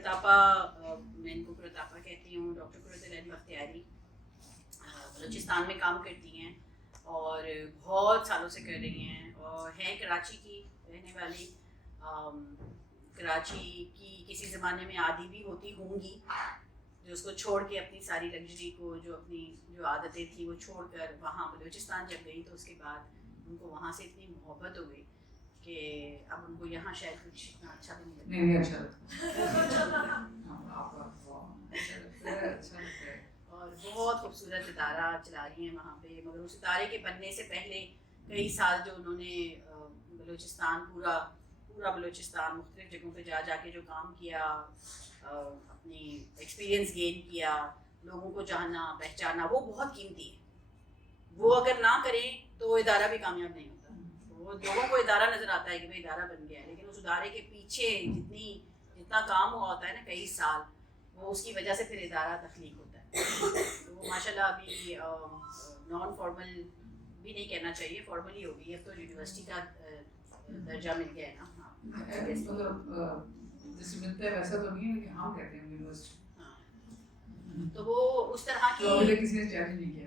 कुरतापा, मैं इनको कुरतापा कहती हूँ, डॉक्टर कुरतुल बख्तियारी बलूचिस्तान में काम करती हैं और बहुत सालों से कर रही हैं और हैं कराची की रहने वाली। कराची की किसी ज़माने में आदी भी होती होंगी, जो उसको छोड़ के अपनी सारी लग्जरी को, जो अपनी जो आदतें थी वो छोड़कर वहाँ बलूचिस्तान जब गई तो उसके बाद उनको वहाँ से इतनी मोहब्बत हो गई कि अब उनको यहाँ शायद कुछ इतना अच्छा भी नहीं अच्छा और बहुत खूबसूरत इदारा चला रही हैं वहाँ पे। मगर उस इदारे के बनने से पहले कई साल जो उन्होंने बलूचिस्तान पूरा बलूचिस्तान मुख्तलिफ जगहों पे जा के जो काम किया, अपनी एक्सपीरियंस गेन किया, लोगों को जाना पहचाना, वो बहुत कीमती है। वो अगर ना करें तो इदारा भी कामयाब नहीं होता। वो लोगों को इदारा नज़र आता है कि भाई इदारा बन गया है, लेकिन उस इदारे के पीछे जितना काम हुआ होता है ना कई साल, वो उसकी वजह से फिर इदारा तख्लीक होता है। तो वो माशाल्लाह अभी नॉन फॉर्मल भी नहीं कहना चाहिए, फॉर्मल ही हो गई, अब तो यूनिवर्सिटी का दर्जा मिल गया है ना। जैसे मिलता है वैसा तो नहीं है कि हम कहते हैं यूनिवर्सिटी। तो वो उस तरह की तो किसी ने चैलेंज नहीं किया।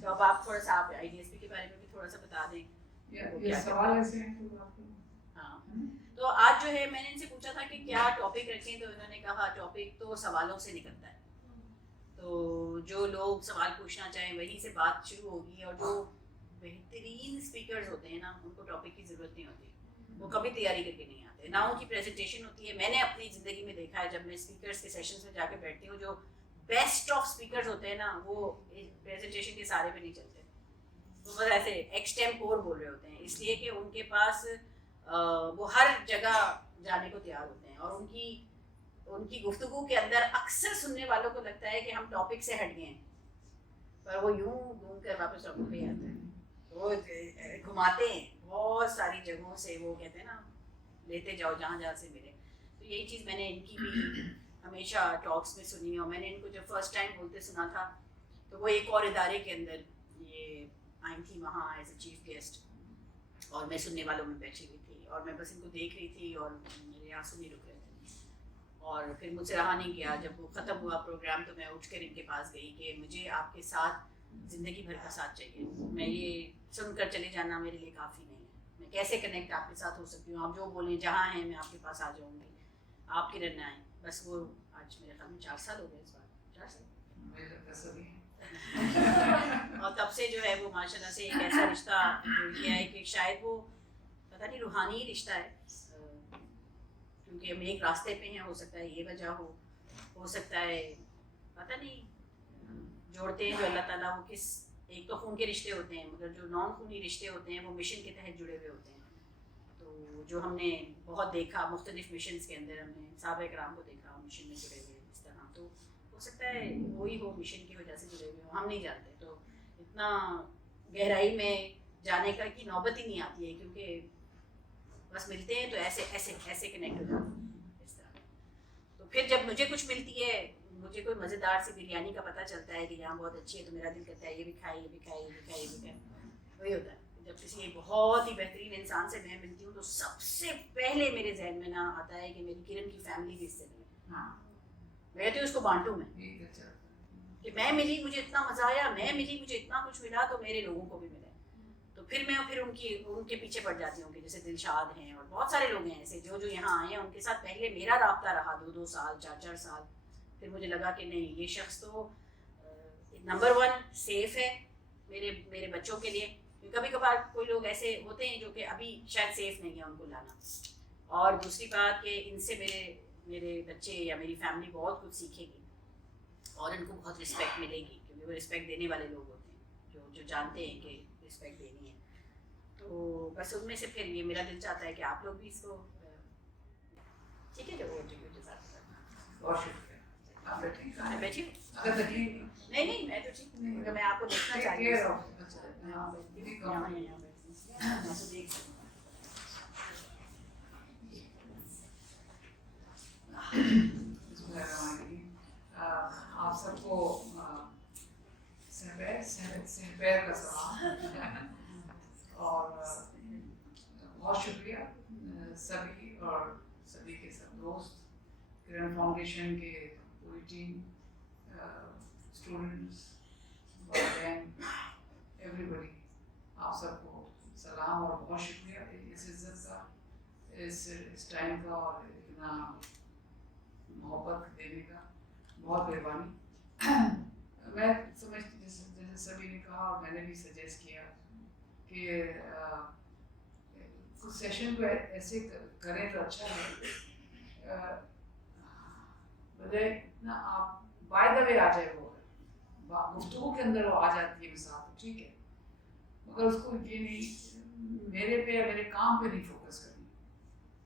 तो अब आप थोड़ा सा आप आईडीएसपी के बारे में भी थोड़ा सा बता दें। ये सवाल ऐसे हैं तो आपको। हाँ, तो आज जो है मैंने इनसे पूछा था कि क्या टॉपिक रखें, तो इन्होंने कहा टॉपिक तो सवालों से निकलता है, तो जो लोग सवाल पूछना चाहें वहीं से बात शुरू होगी। और जो बेहतरीन स्पीकर्स होते हैं ना, उनको टॉपिक की ज़रूरत नहीं होती, वो कभी तैयारी करके नहीं आते, ना उनकी प्रेजेंटेशन होती है। मैंने अपनी ज़िंदगी में देखा है, जब मैं स्पीकर्स के सेशंस में जाके बैठती हूँ, जो बेस्ट ऑफ स्पीकर्स होते हैं ना, वो प्रेजेंटेशन के सारे पे नहीं चलते, तो बस ऐसे एक्सटेम्पोर बोल रहे होते हैं, इसलिए कि उनके पास वो हर जगह जाने को तैयार होते हैं। और उनकी गुफ्तगू के अंदर अक्सर सुनने वालों को लगता है कि हम टॉपिक से हट गए हैं, पर वो यूं घूम कर वापस टॉपिक पे आते हैं। वो घुमाते हैं बहुत सारी जगहों से, वो कहते हैं ना लेते जाओ जहाँ जहाँ से मिले। तो यही चीज़ मैंने इनकी भी हमेशा टॉक्स में सुनी, और मैंने इनको जब फर्स्ट टाइम बोलते सुना था तो वो एक और इदारे के अंदर ये आई थी वहाँ एज अ चीफ गेस्ट, और मैं सुनने वालों में बैठी हुई थी और मैं बस इनको देख रही थी और मेरे आंसू नहीं रुक रहे थे। और फिर मुझसे रहा नहीं गया, जब वो ख़त्म हुआ प्रोग्राम तो मैं उठकर इनके पास गई कि मुझे आपके साथ ज़िंदगी भर का साथ चाहिए, मैं ये सुनकर चले जाना मेरे लिए काफ़ी नहीं है, मैं कैसे कनेक्ट आपके साथ हो सकती हूँ, आप जो बोलें जहाँ हैं मैं आपके पास आ जाऊँगी, आप किधर ना आए। बस वो आज मेरे ख्याल में 4 साल हो गए, इस बार 4 साल और तब से जो है वो माशाल्लाह से एक ऐसा रिश्ता जुड़ गया है कि शायद वो पता नहीं रूहानी रिश्ता है, क्योंकि हम एक रास्ते पे हैं, हो सकता है ये वजह हो सकता है पता नहीं, जोड़ते हैं जो अल्लाह ताला, वो किस एक तो खून के रिश्ते होते हैं, मगर जो नॉन खूनी रिश्ते होते हैं वो मिशन के तहत जुड़े हुए होते हैं। तो जो हमने बहुत देखा मुख्तलिफ मिशंस के अंदर, हमने साहबा कराम को देखा मिशन में जुड़े हुए इस तरह, तो हो सकता है वही हो मिशन की वजह से जुड़े हुए हो, हम नहीं जानते। तो इतना गहराई में जाने का की नौबत ही नहीं आती है, क्योंकि बस मिलते हैं तो ऐसे ऐसे ऐसे कनेक्ट हो जाते हैं इस तरह। तो फिर जब मुझे कुछ मिलती है, मुझे कोई मज़ेदार सी बिरयानी का पता चलता है कि यहाँ बहुत अच्छी है, तो मेरा दिल करता है ये भी खाए, ये भी खाए, ये भी खाए, ये भी खाए। वही होता है जब किसी एक बहुत ही बेहतरीन इंसान से मैं मिलती हूँ तो सबसे पहले मेरे जहन में ना आता है कि मेरी किरण की फैमिली भी इससे मिले। मैं तो उसको बांटूँ मैं कि मैं मिली, मुझे इतना मज़ा आया, मैं मिली, मुझे इतना कुछ मिला, तो मेरे लोगों को भी मिले। तो फिर मैं उनके पीछे पड़ जाती हूँ कि जैसे दिलशाद हैं और बहुत सारे लोग हैं ऐसे जो यहाँ आए हैं, उनके साथ पहले मेरा राब्ता रहा 2-2 साल 4-4 साल। फिर मुझे लगा कि नहीं, ये शख्स तो नंबर 1 सेफ़ है मेरे बच्चों के लिए। कभी कभार कोई लोग ऐसे होते हैं जो कि अभी शायद सेफ़ नहीं है उनको लाना, और दूसरी बात कि इनसे मेरे बच्चे या मेरी फैमिली बहुत कुछ सीखेगी और इनको बहुत रिस्पेक्ट मिलेगी, क्योंकि वो रिस्पेक्ट देने वाले लोग होते हैं जो जानते हैं कि रिस्पेक्ट देनी है। तो बस उनमें से फिर ये मेरा दिल चाहता है कि आप लोग भी इसको ठीक है जो बहुत शुक्रिया। आप बैठिए। नहीं मैं तो ठीक हूँ, मैं आपको देखना चाहती हूँ। आप सबको सहपैर का सलाम और बहुत शुक्रिया सभी और सभी के सब दोस्त, किरण फाउंडेशन के पूरी टीम, स्टूडेंट्स, वार्डन, एवरीबडी, आप सबको सलाम और बहुत शुक्रिया इस इज़्ज़त का, इस टाइम का और इतना मोहब्बत देने का, बहुत मेहरबानी। मैं समझती जैसे सभी ने कहा और मैंने भी सजेस्ट किया कि कुछ सेशन को ऐसे करें तो अच्छा है, बजाय ना आप बाय द वे आ जाए, वो गुफ्तगू के अंदर वो आ जाती है मिसाल, तो ठीक है, मगर उसको ये नहीं मेरे पे या मेरे काम पे नहीं फोकस करनी,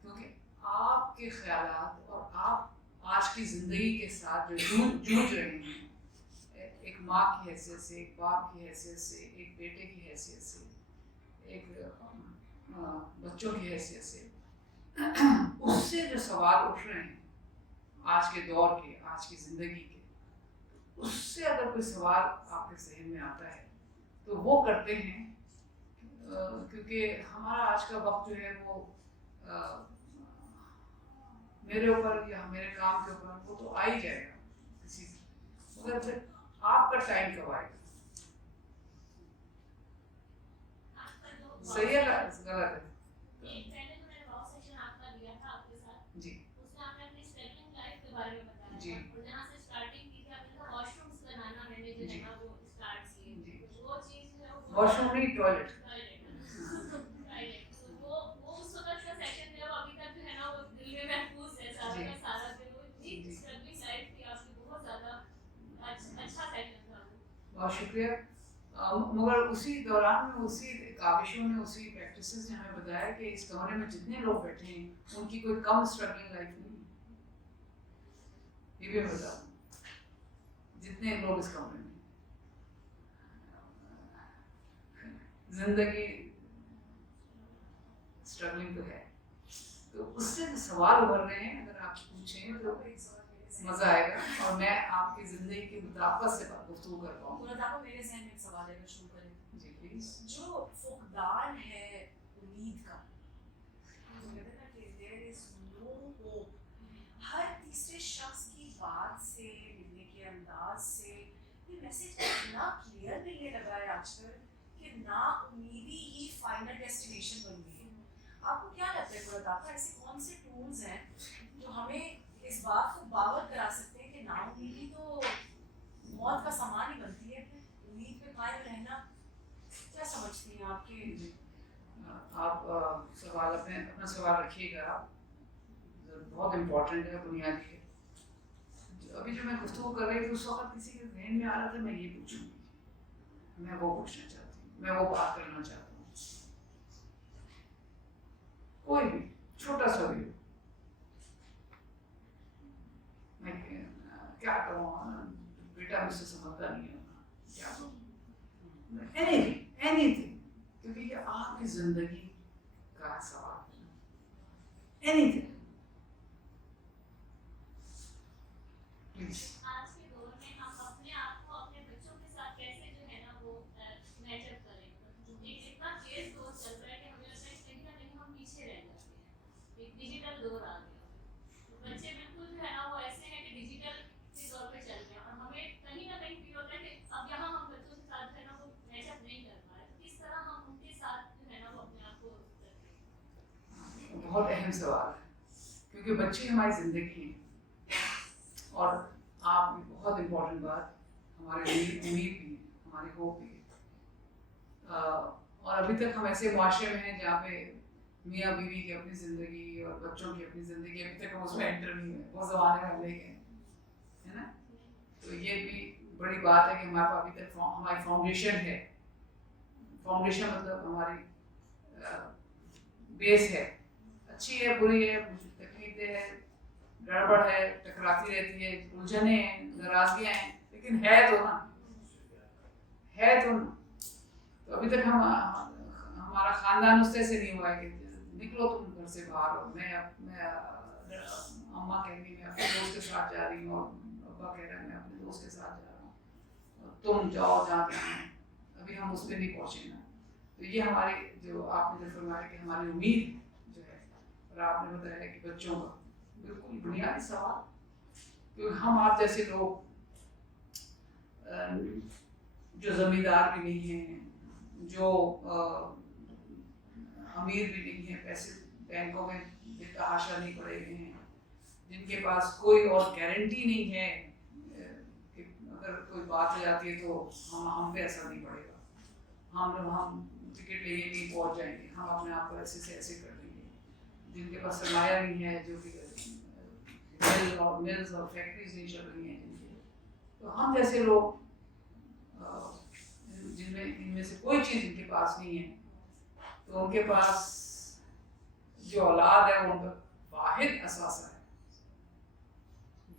क्योंकि आपके ख्यालात और आप आज की ज़िंदगी के साथ जो जूझ रहे हैं, एक माँ की हैसियत से, एक बाप की हैसियत से, एक बेटे की हैसियत से, एक बच्चों की हैसियत से, उससे जो सवाल उठ रहे हैं आज के दौर के, आज की ज़िंदगी के, उससे अगर कोई सवाल आपके जहन में आता है तो वो करते हैं, क्योंकि हमारा आज का वक्त जो है वो मेरे ऊपर या मेरे काम के ऊपर वो तो आ ही जाएगा किसी, मगर फिर आपका टाइम कब आएगा? सही है गलत है? पहले तो मैंने बहुत सेशन आपका दिया था आपके साथ जी उसमें आपने अपनी स्ट्रगलिंग लाइफ के बारे में बताया जी और जहाँ से स्टार्टिंग की थी आपने कहा वॉशरूम्स बनाना मैंने जो है ना वो स्टार्ट किए, वो चीज़ जो है वॉशरूम नहीं, टॉयलेट। तो वो उस वक्त का सेशन है, वो अभी तक जो है ना वो दिल में महफूज है सारा का सारा दिन, वो इतनी स्ट्रगलिंग लाइफ थी आपकी, बहुत ज़्यादा अच्छा सेशन था वो। बहुत शुक्रिया। मगर उसी दौरान में उसी काविशों ने, उसी प्रैक्टिसेस ने हमें बताया कि इस कमरे में जितने लोग बैठे हैं उनकी कोई कम स्ट्रगलिंग लाइफ नहीं है, ये भी मैं बता दूं, जितने लोग इस कमरे में, जिंदगी स्ट्रगलिंग तो है, तो उससे जो सवाल उभर रहे हैं अगर आप पूछें तो मज़ा आएगा और मैं आपकी ज़िंदगी की मुताबिक से गुफ्तगू कर पाऊँ। मेरे ज़हन में एक सवाल है, शुरू करें जी प्लीज़। जो फुकदान है उम्मीद का, कहते हैं ना कि देयर इज नो होप, हर तीसरे शख्स की बात से, मिलने के अंदाज से ये मैसेज इतना क्लियर मिलने लगा है आजकल कि ना उम्मीदी ही फाइनल डेस्टिनेशन बन गई है। आपको क्या लगता है मुरादाफा, ऐसे कौन से टूल्स हैं जो हमें इस बात को बावर करा सकते हैं कि नाउम्मीदी तो मौत का सामान ही बनती है, फिर उम्मीद पे कायम रहना, क्या समझती हैं आपके? आप सवाल अपना सवाल रखिएगा, बहुत इम्पोर्टेंट है, बुनियादी है। अभी जो मैं गुफ्तगू कर रही थी उस वक्त किसी के जहन में आ रहा था मैं ये पूछूंगी, मैं वो पूछना चाहती हूँ, मैं वो बात करना चाहता हूँ, कोई भी छोटा सा भी, मैं क्या करूँ, बेटा मुझसे समझता नहीं है, क्या करूँ, एनीथिंग, क्योंकि ये आपकी जिंदगी का सवाल है, एनीथिंग प्लीज। आज के दौर में हम अपने आप को अपने बच्चों के साथ कैसे जो है ना वो मैचअप करें, एक इतना तेज दौर चल रहा है कि हमें लगता है कहीं ना कहीं हम पीछे रह जाते हैं, एक डिजिटल दौर आ गया, तो बच्चे बिल्कुल जो है ना वो ऐसे हैं कि डिजिटल के दौर पे चल रहे हैं और हमें कहीं ना कहीं फील होता है कि अब यहाँ हम बच्चों के साथ जो है ना वो मैचअप नहीं कर पा रहे, तो किस तरह हम उनके साथ जो है ना वो अपने आप को रखें। बहुत अहम सवाल है, क्योंकि बच्चे हमारी ज़िंदगी हैं और आप बहुत इम्पोर्टेंट बात, हमारे लिए उम्मीद भी है, हमारी होप भी है, और अभी तक हम ऐसे मुआशरे में हैं जहाँ पे मियाँ बीवी की अपनी ज़िंदगी और बच्चों की अपनी ज़िंदगी, अभी तक हम उसमें एंटर नहीं हुए, वो ज़माने में हम ले गए, है ना? तो ये भी बड़ी बात है कि हमारे पास अभी तक हमारी फाउंडेशन है, फाउंडेशन मतलब हमारी बेस है, अच्छी है बुरी है, तकलीफें है, गड़बड़ है, टकराती रहती है, उलझने हैं, नाराजगियाँ हैं, लेकिन है तो ना, है तो ना। तो अभी तक हमारा खानदान उससे से नहीं हुआ है कि निकलो तुम घर से बाहर, और मैं अम्मा कह रही मैं अपने दोस्त के साथ जा रही हूँ और अब्बा कह रहा है मैं अपने दोस्त के साथ जा रहा हूँ, और तुम जाओ जहाँ जाना है, अभी हम उस पर नहीं पहुँचे ना। तो ये हमारी जो आपने जो फरमाया कि हमारी उम्मीद जो है, और आपने बताया कि बच्चों का, बिल्कुल बुनियादी सवाल, क्योंकि हम आप जैसे लोग जो जमींदार भी नहीं हैं, जो अमीर भी नहीं है, पैसे बैंकों में बेतहाशा नहीं पड़े हुए हैं, जिनके पास कोई और गारंटी नहीं है कि अगर कोई बात हो जाती है तो हम पे असर नहीं पड़ेगा, हम टिकट लेके नहीं पहुंच जाएंगे, हम अपने आप को ऐसे से ऐसे कर लेंगे, जिनके पास सरमाया नहीं है, जो कि मिल्स और फैक्ट्रीज नहीं चल रही हैं जिनके, तो हम जैसे लोग जिनमें इनमें से कोई चीज़ इनके पास नहीं है, तो उनके पास जो औलाद है वो उनका वाहिद असासा है,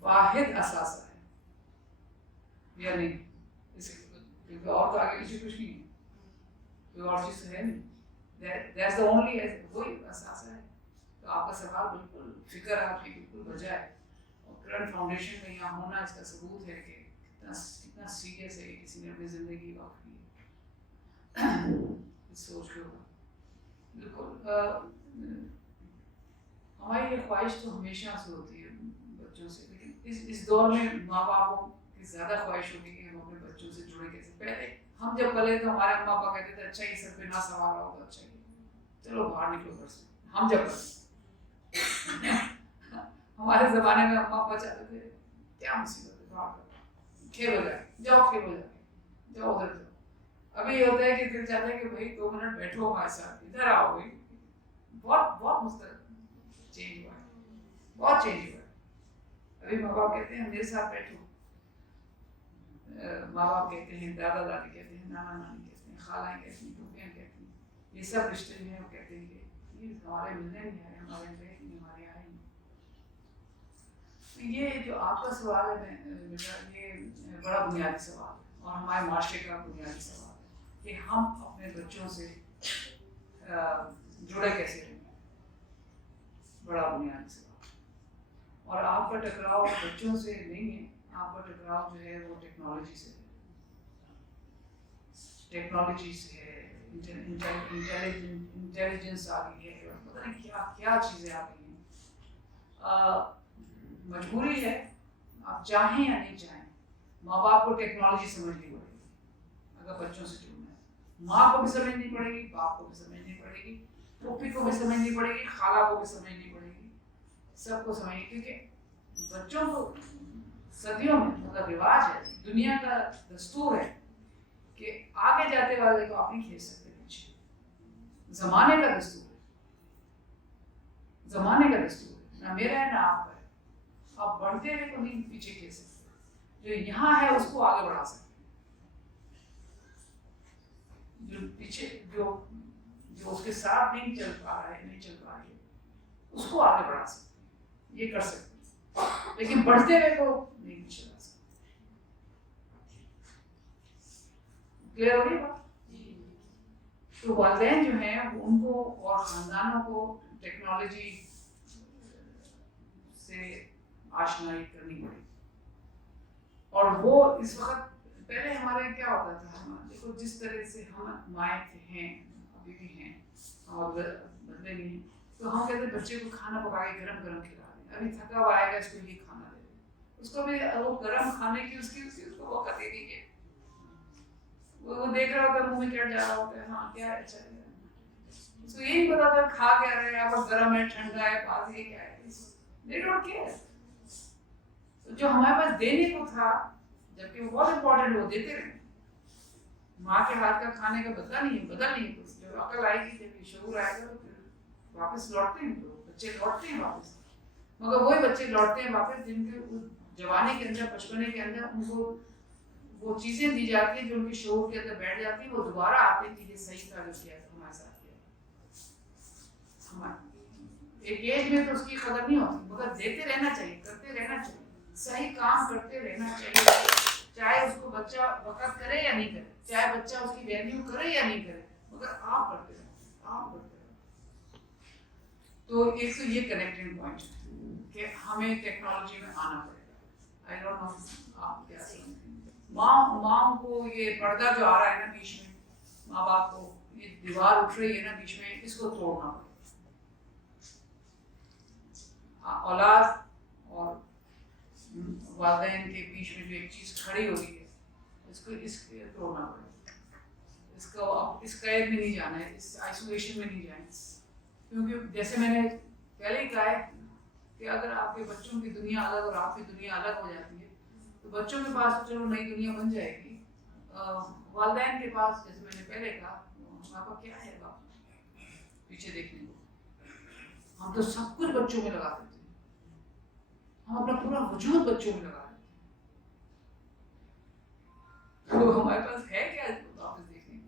वाहिद असासा है, या नहीं? क्योंकि और तो आगे पीछे कुछ नहीं है, कोई और चीज़ है नहीं, दैट्स द ओनली, वही असासा है। तो आपका सवाल बिल्कुल फिक्र आपकी बिल्कुल वजह है, और करंट फाउंडेशन में यहाँ होना इसका सबूत है कि कितना सीरियस है किसी ने अपनी ज़िंदगी वक्त की इस सोच के ऊपर। बिल्कुल हमारी ये ख्वाहिश तो हमेशा से होती है बच्चों से, लेकिन इस दौर में माँ बापों की ज़्यादा ख्वाहिश होती है कि हम अपने बच्चों से जुड़े कैसे। पहले हम जब पले तो हमारे अम्मा पापा कहते थे अच्छा ही सर पे ना सवार रहा हो तो अच्छा ही, चलो बाहर निकलो घर से। हम जब हमारे ज़माने में अम्मा पापा चाहते थे क्या मुसीबत है, बाहर खेल हो जाए, जाओ खेल हो जाए, जाओ उधर जाओ। अभी ये होता है कि दिल चाहता है कि भाई 2 मिनट बैठो हमारे साथ, इधर आओ भाई। बहुत मुस्तकिल चेंज हुआ है, बहुत चेंज हुआ है। अभी माँ बाप कहते हैं मेरे साथ बैठो, माँ बाप कहते हैं, दादा दादी कहते हैं, नाना नानी कहते हैं, खालाएँ कहती हैं, फूफियाँ कहती हैं, ये सब रिश्ते जो हैं वो कहते हैं कि ये हमारे मिलने नहीं आए, हमारे नहीं, हमारे आए नहीं। तो ये जो आपका सवाल है बेटा, ये बड़ा बुनियादी सवाल है और हमारे माशरे का बुनियादी सवाल है कि हम अपने बच्चों से जुड़े कैसे रहें, बड़ा बुनियादी सवाल। और आपका टकराव बच्चों से नहीं है, आपका टकराव जो है वो टेक्नोलॉजी से है, टेक्नोलॉजी से है, इंटेलिजेंस आ गई है, पता नहीं क्या क्या चीज़ें आ गई हैं। मजबूरी है, आप चाहें या नहीं चाहें, माँ बाप को टेक्नोलॉजी समझनी पड़ेगी अगर बच्चों से जुड़ना है। माँ को भी समझनी पड़ेगी, बाप को भी समझनी पड़ेगी, फूफी को भी समझनी पड़ेगी, खाला को भी समझनी पड़ेगी, सबको समझनी, क्योंकि बच्चों को सदियों में मतलब रिवाज है, दुनिया का दस्तूर है कि आगे जाते वाले को आप नहीं खींच सकते पीछे, जमाने का दस्तूर है, जमाने का दस्तूर है, ना मेरा है ना आपका है। आप बढ़ते हुए को नहीं पीछे खींच सकते, जो यहाँ है उसको आगे बढ़ा सकते, जो पीछे जो उसके साथ नहीं चल पा रहा है, नहीं चल पा रही है, उसको आगे बढ़ा सकते, ये कर सकते, लेकिन बढ़ते हुए को नहीं पीछे ला सकते। क्लियर हो रही है बात? तो वालिदैन जो हैं उनको और खानदानों को टेक्नोलॉजी से आशनाई करनी पड़ेगी। और वो इस वक्त, पहले हमारे क्या होता था, देखो जिस तरह से हम माएँ हैं अभी भी हैं और बदले नहीं, तो हम कहते बच्चे को खाना पका के गरम गरम खिला दें, अभी थका हुआ आएगा इसको ये खाना दे दें, उसको भी वो गरम खाने की उसको वक़्त दे दीजिए, वो देख रहा होता है, मुंह में क्या जा रहा होता है, हाँ क्या है, अच्छा है, उसको यही पता था खा क्या रहे हैं, अब गरम है ठंडा है पास ये क्या है, they don't care। तो जो हमारे पास देने को था, जबकि वो बहुत इम्पोर्टेंट है, वो देते रहे। माँ के हाथ का खाने का बदल नहीं है कुछ, जब अकल आएगी, जब शऊर आएगा तो फिर वापस लौटते हैं, तो बच्चे लौटते हैं वापस, मगर वही बच्चे लौटते हैं वापस जिनके जवानी के अंदर, बचपने के अंदर उनको वो चीज़ें दी जाती हैं जो उनके शऊर के अंदर बैठ जाती हैं, वो दोबारा आते हैं कि ये सही था जो किया था हमारे साथ किया। हमारे एक एज में तो उसकी कदर नहीं होती, मगर देते रहना चाहिए, करते रहना चाहिए, सही काम करते रहना चाहिए, चाहे उसको बच्चा वक़्त करे या नहीं करे, चाहे बच्चा उसकी वैल्यू करे या नहीं करे, मगर आप करते रहो, आप करते रहो। तो एक तो ये कनेक्टिंग पॉइंट है कि हमें टेक्नोलॉजी में आना पड़ेगा। आई डोंट नो आप क्या समझते हैं। माँ को ये पर्दा जो आ रहा है ना बीच में, माँ बाप को ये दीवार उठ रही है ना बीच में, इसको तोड़ना पड़ेगा। औलाद والدین کے بیچ میں جو ایک چیز کھڑی ہو رہی ہے اس کے توڑنا پڑے. اس قید میں نہیں جانا ہے, اس آئسولیشن میں نہیں جانا, کیونکہ جیسے میں نے پہلے ہی کہا ہے کہ اگر آپ کے بچوں کی دنیا الگ اور آپ کی دنیا الگ ہو جاتی ہے تو بچوں کے پاس تو چلو نئی دنیا بن جائے گی, والدین کے پاس جیسے میں نے پہلے کہا وہاں پر کیا ہے پیچھے دیکھنے کو. ہم تو سب کچھ بچوں میں لگا دیتے ہیں, ہم اپنا پورا وجود بچوں میں لگا دیتے ہیں, تو ہمارے پاس ہے کیا واپس دیکھنے کو.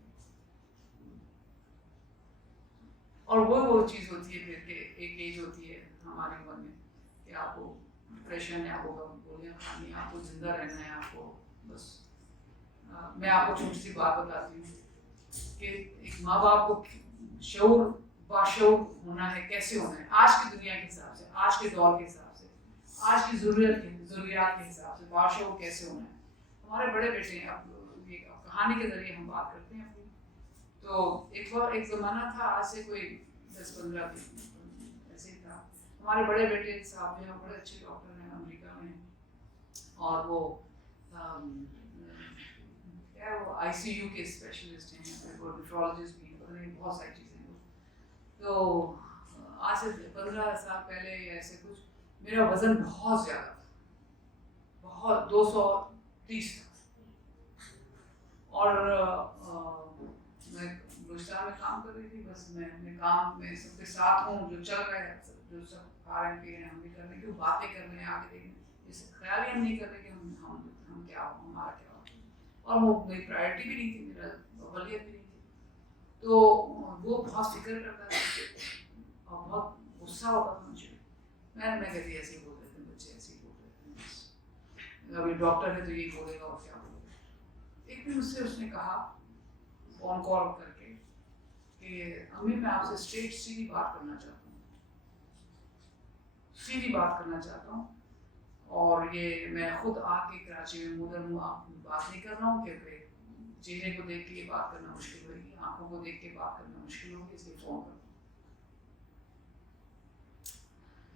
اور وہ چیز ہوتی ہے پھر کہ ایک ایج ہوتی ہے ہماری عمر میں کہ آپ کو ڈپریشن ہے, آپ کو گولیاں کھانی ہے, آپ کو زندہ رہنا ہے, آپ کو بس. میں آپ کو چھوٹی سی بات بتاتی ہوں کہ ایک ماں باپ کو شعور باشعور ہونا ہے, کیسے ہونا ہے آج کی دنیا کے حساب سے, آج کے دور کے حساب سے, آج کی ضروریات کے حساب سے باشعور کیسے ہونا ہے. ہمارے بڑے بیٹے ہیں, اب یہ کہانی کے ذریعے ہم بات کرتے ہیں اپنی. تو ایک زمانہ تھا, آج سے کوئی 10-15 ایسے ہی تھا. ہمارے بڑے بیٹے صاحب جو ہیں بڑے اچھے ڈاکٹر ہیں, امریکہ میں, اور وہ ICU کے اسپیشلسٹ ہیں, وہ نیفرولوجسٹ بھی ہیں, پتہ نہیں بہت ساری چیزیں ہیں. تو آج سے 15 سال پہلے یا ایسے کچھ میرا وزن بہت زیادہ تھا, بہت 230 تھا. اور میں بلوچستان میں کام کر رہی تھی, بس میں اپنے کام میں سب کے ساتھ ہوں, جو چل رہا ہے جو سب کھا رہے پی رہے ہیں ہم بھی کر رہے ہیں, کیوں باتیں کر رہے ہیں آگے دیکھیں, اس خیال ہی ہم نہیں کر رہے کہ ہم کیا ہوں, ہمارا کیا ہو. اور وہ میری پرائرٹی بھی نہیں تھی, میرا اولویت بھی نہیں تھی. تو وہ بہت فکر کرتا تھا اور بہت غصہ ہوتا تھا مجھے. میں کہتی ایسے ہی بول رہے تھے بچے, ایسے ہی بول رہے تھے, ابھی ڈاکٹر ہے تو یہی بولے گا اور کیا بولے گا. ایک دن مجھ سے اس نے کہا فون کال کر کے کہ امی میں آپ سے اسٹریٹ سیدھی بات کرنا چاہتا ہوں, سیدھی بات کرنا چاہتا ہوں, اور یہ میں خود آ کے کراچی میں مدر ہوں, آپ بات نہیں کر رہا ہوں کیونکہ چہرے کو دیکھ کے بات کرنا مشکل ہوگی, آنکھوں کو دیکھ کے بات کرنا مشکل ہوگی, اس لیے فون کر.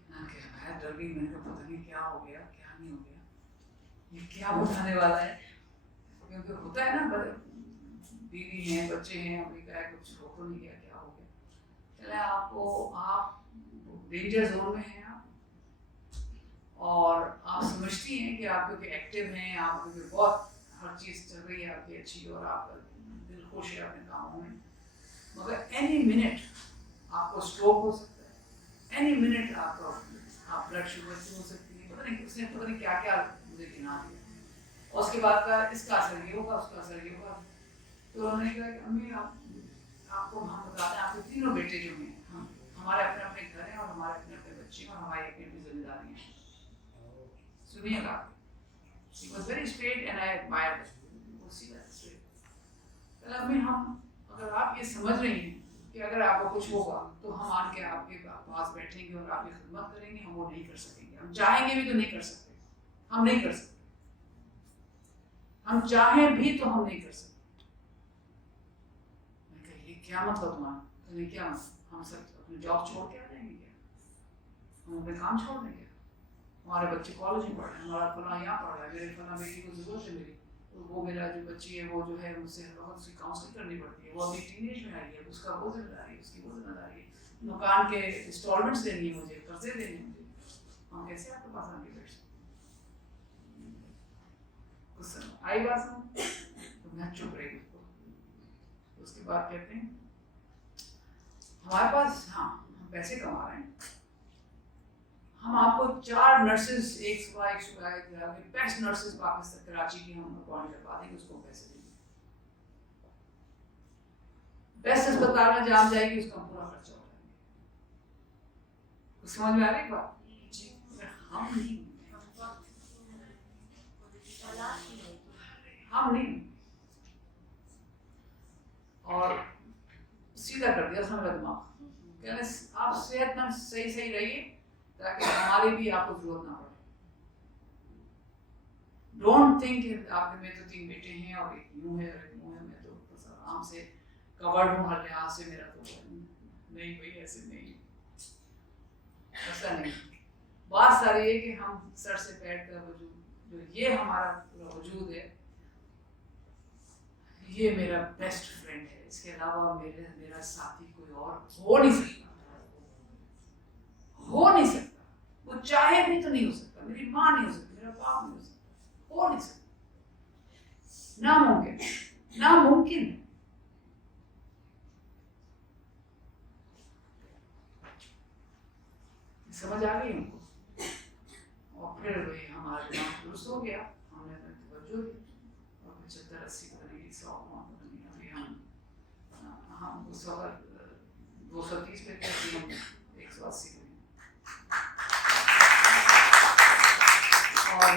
میں ڈر گئی, میں نے کہا پتہ نہیں کیا ہو گیا, کیا نہیں ہو گیا, یہ کیا بتانے والا ہے. کیونکہ ہوتا ہے نا, بیوی ہیں, بچے ہیں, امریکہ ہے, کچھ ہو تو نہیں گیا, کیا ہو گیا. چلے آپ ڈینجر زون میں ہیں آپ, اور آپ سمجھتی ہیں کہ آپ کیونکہ ایکٹیو ہیں, آپ کیونکہ بہت ہر چیز چل رہی ہے آپ کی اچھی, اور آپ کا دل خوش ہے اپنے کاموں میں, مگر اینی منٹ آپ کو اسٹروک ہو سکتا ہے, اینی منٹ آپ بلڈ شوگر ہو سکتی ہے. پتہ نہیں اس نے پتہ نہیں کیا کیا مجھے گنا دیا, اور اس کے بعد کا اس کا اثر یہ ہوگا, اس کا اثر یہ ہوگا. تو انہوں نے کہا کہ امی آپ کو ہم بتاتے ہیں, آپ کے تینوں بیٹے جو ہیں, ہمارے اپنے اپنے گھر ہیں, اور ہمارے اپنے اپنے بچے ہیں, اور ہماری اپنی اپنی ذمہ داری ہیں. سنیے گا, he was very straight and I admired it. وہ سیدھا straight. کہا امی ہم اگر آپ یہ سمجھ رہی ہیں کہ اگر آپ کو کچھ ہوگا تو ہم آن کے آپ کے پاس بیٹھیں گے اور آپ کی خدمت کریں گے, ہم وہ نہیں کر سکیں گے. ہم چاہیں گے بھی تو نہیں کر سکتے, ہم نہیں کر سکتے, ہم چاہیں بھی تو ہم نہیں کر سکتے. میں کہا یہ کیا مطلب تمہارا, تو نہیں کیا مطلب, ہم سب اپنے جاب چھوڑ کے آ جائیں گے کیا, ہم اپنے کام چھوڑ دیں گے, ہمارے بچے کالج میں پڑھ رہے ہیں, ہمارا فلاں یہاں پڑھ رہا ہے, میرے فلاں بیٹی کو ضرورت ہے میری, تو وہ میرا جو بچی ہے وہ جو ہے مجھ سے بہت سی کاؤنسلنگ کرنی پڑتی ہے, وہ ابھی ٹین ایج میں آئی ہے, اس کا وہ ذمہ داری ہے, اس کی وہ ذمہ داری ہے, مکان کے انسٹالمنٹس دینی ہے مجھے, قرضے دینے ہیں مجھے, ہم کیسے آپ کے پاس آ کے بیٹھ سکتے. آئی بات سمجھ, تو میں چپ رہی اس کو. اس کے بعد کہتے ہیں ہمارے پاس, ہاں ہم پیسے کما رہے ہیں, ہم آپ کو 4 نرسز ایک صبح بیسٹ نرسز پاکستان کراچی کی ہم اپوائنٹ کروا دیں گے, اس کو پیسے دیں گے, بیسٹ اسپتال میں جام جائے گی, اس کا پورا خرچہ ہو جائے گا. کچھ سمجھ میں آ رہی بات؟ ہم نہیں. اور سیدھا کر دیا میرا دماغ, کہنے آپ صحت مند صحیح رہیے تاکہ ہماری بھی آپ کو ضرورت نہ پڑے. ڈونٹ تھنک آپ کے, میں تو 3 بیٹے ہیں اور ایک یوں ہے اور ایک یوں ہے, میں تو بس آرام سے کورڈ ہوں ہر لحاظ سے, میرا تو نہیں کوئی ایسے نہیں, ایسا نہیں. بات ساری ہے کہ ہم سر سے پیر کا وجود جو یہ ہمارا پورا وجود ہے یہ میرا بیسٹ فرینڈ ہے، اس کے علاوہ میرا ساتھی کوئی اور ہو نہیں سکتا، ہو نہیں سکتا، وہ چاہے بھی تو نہیں ہو سکتا، میری ماں نہیں ہو سکتی، میرا باپ نہیں ہو سکتا، ہو نہیں سکتا، ناممکن، ناممکن ہے۔ سمجھ آ گئی ہم کو، اور پھر وہی ہمارا دماغ درست ہو گیا، ہم نے توجہ دی اور 75-80 بنی 100 بنی، ابھی ہم اس وقت 230 پہ تھے، ہم 180 بنے اور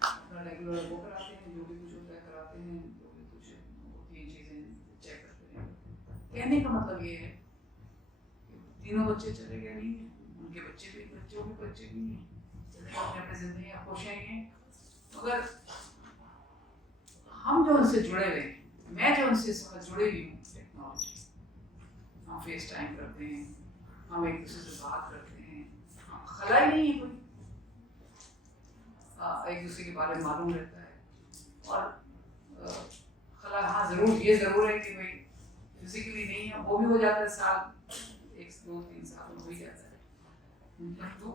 اپنا ریگولر وہ کراتے ہیں، جو بھی کچھ ہوتا ہے کراتے ہیں، جو بھی کچھ ہوتی ہیں چیزیں چیک کرتے ہیں۔ کہنے کا مطلب یہ ہے کہ تینوں بچے چلے گئے نہیں ہیں، ان کے بچے بھی، بچوں کے بچے بھی نہیں ہیں، اپنے اپنے زندگی خوش ہیں، مگر ہم جو ان سے جڑے ہوئے ہیں، میں جو ان سے جڑی ہوئی ہوں ٹیکنالوجی، ہم فیس ٹائم کرتے ہیں، ہم ایک دوسرے سے بات کرتے ہیں، خلا ہی نہیں ہے کوئی، ایک دوسرے کے بارے میں معلوم رہتا ہے، اور خلا ہاں ضرور، یہ ضرور ہے کہ بھائی فزیکلی نہیں ہے، وہ بھی ہو جاتا ہے، سال 1-2-3 سال ہو ہی جاتا ہے۔ تو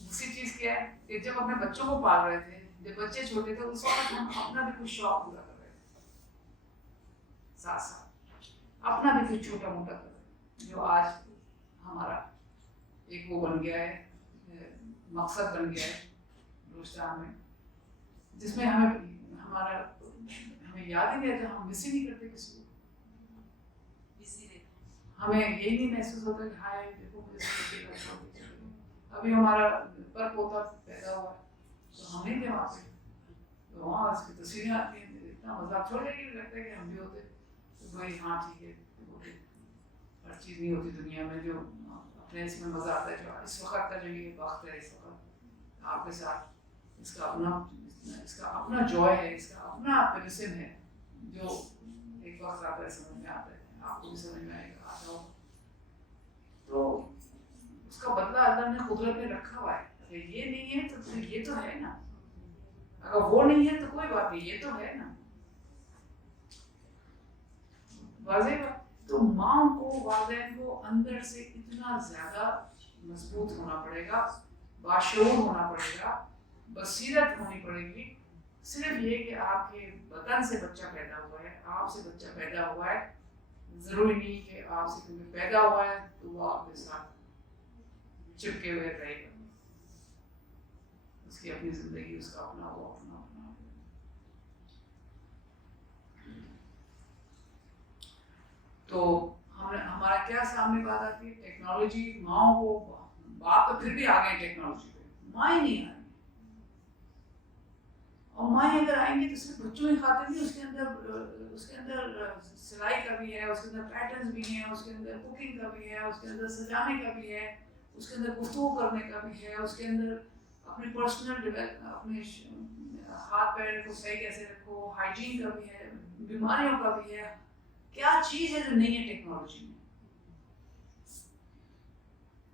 دوسری چیز کیا ہے کہ جب اپنے بچوں کو پال رہے تھے، جب بچے چھوٹے تھے، اس وقت ہم اپنا بھی کچھ شوق پورا کر رہے تھے، ساتھ ساتھ اپنا بھی کچھ چھوٹا موٹا کر رہے تھے، جو آج ہمارا ایک وہ بن گیا ہے، مقصد بن گیا ہے بلوچستان میں، جس میں ہمیں یاد ہی نہیں رہتا، ہم مس ہی نہیں کرتے کسی کو، ہمیں یہی نہیں محسوس ہوتا کہ ہائے دیکھو مجھے، ابھی ہمارا پر پوتا پیدا ہوا ہے تو ہم نہیں تھے وہاں پہ، تو وہاں اس کی تصویریں آتی ہیں، اتنا مذاق چھوڑ کے لگتا ہے کہ ہم بھی ہوتے تو بھائی ہاں ٹھیک ہے، ہر چیز نہیں ہوتی دنیا میں جو اپنے اس میں مزہ آتا ہے، جو اس وقت کا جو یہ وقت ہے، اس وقت آپ کے ساتھ اس کا اپنا جوائے ہے، اس کا اپنا پیسن ہے، جو ایک وقت آتا ہے سمجھ میں آتا ہے، آپ کو بھی سمجھ میں آئے گا، آتا ہو تو اس کا بدلہ اللہ نے قدرت میں رکھا ہوا ہے، اگر یہ نہیں ہے تو پھر یہ تو ہے نا، اگر وہ نہیں ہے تو کوئی بات نہیں، یہ تو ہے نا، واضح بات۔ تو ماں کو، والدین کو اندر سے اتنا زیادہ مضبوط ہونا پڑے گا، باشعور ہونا پڑے گا، بصیرت ہونی پڑے گی، صرف یہ کہ آپ کے بدن سے بچہ پیدا ہوا ہے، آپ سے بچہ پیدا ہوا ہے، ضروری نہیں کہ آپ سے کیونکہ پیدا ہوا ہے تو وہ آپ کے ساتھ چپکے ہوئے رہے گا، اس کی اپنی زندگی، اس کا اپنا وہ اپنا تو ہمارا کیا سامنے بات آتی ہے، ٹیکنالوجی، ماں کو، باپ تو پھر بھی آ گئے ٹیکنالوجی پہ، ماں ہی نہیں آئی، اور مائیں اگر آئیں گی تو صرف بچوں کی خاطر نہیں، اس کے اندر سلائی کا بھی ہے، اس کے اندر پیٹرنز بھی ہیں، اس کے اندر کوکنگ کا بھی ہے، اس کے اندر سجانے کا بھی ہے، اس کے اندر گفتگو کرنے کا بھی ہے، اس کے اندر اپنے پرسنل ڈیولپمنٹ، اپنے ہاتھ پیر کو صحیح کیسے رکھو، ہائیجین کا بھی ہے، بیماریوں کا بھی ہے، کیا چیز ہے جو نہیں ہے ٹیکنالوجی میں،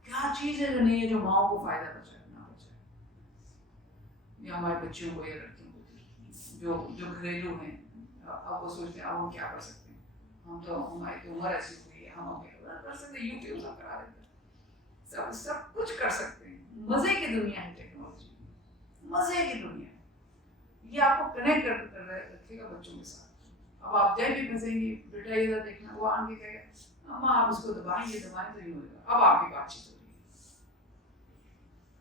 کیا چیز ہے جو نہیں ہے جو ماؤں کو فائدہ پہنچائے نہ پہنچائے، یا ہمارے بچوں کو یا لڑکیوں کو جو گھریلو ہیں، اب وہ سوچتے ہیں اب ہم کیا کر سکتے ہیں، ہم تو ہماری تو عمر ایسی ہوئی ہے، ہم کیا کر سکتے ہیں، یوٹیوب سب کرا دیتے ہیں، سب کچھ کر سکتے ہیں، مزے کی دنیا ہے ٹیکنالوجی، مزے کی دنیا ہے، یہ آپ کو کنیکٹ کر رکھے گا بچوں کے ساتھ۔ اب آپ جب بھی پھنسیں گی، بیٹا ادھر دیکھنا، وہ آن کے کہے گا اما آپ اس کو دبائیں گے تو نہیں ہوئے گا، اب آپ کی بات چیت ہو رہی ہے،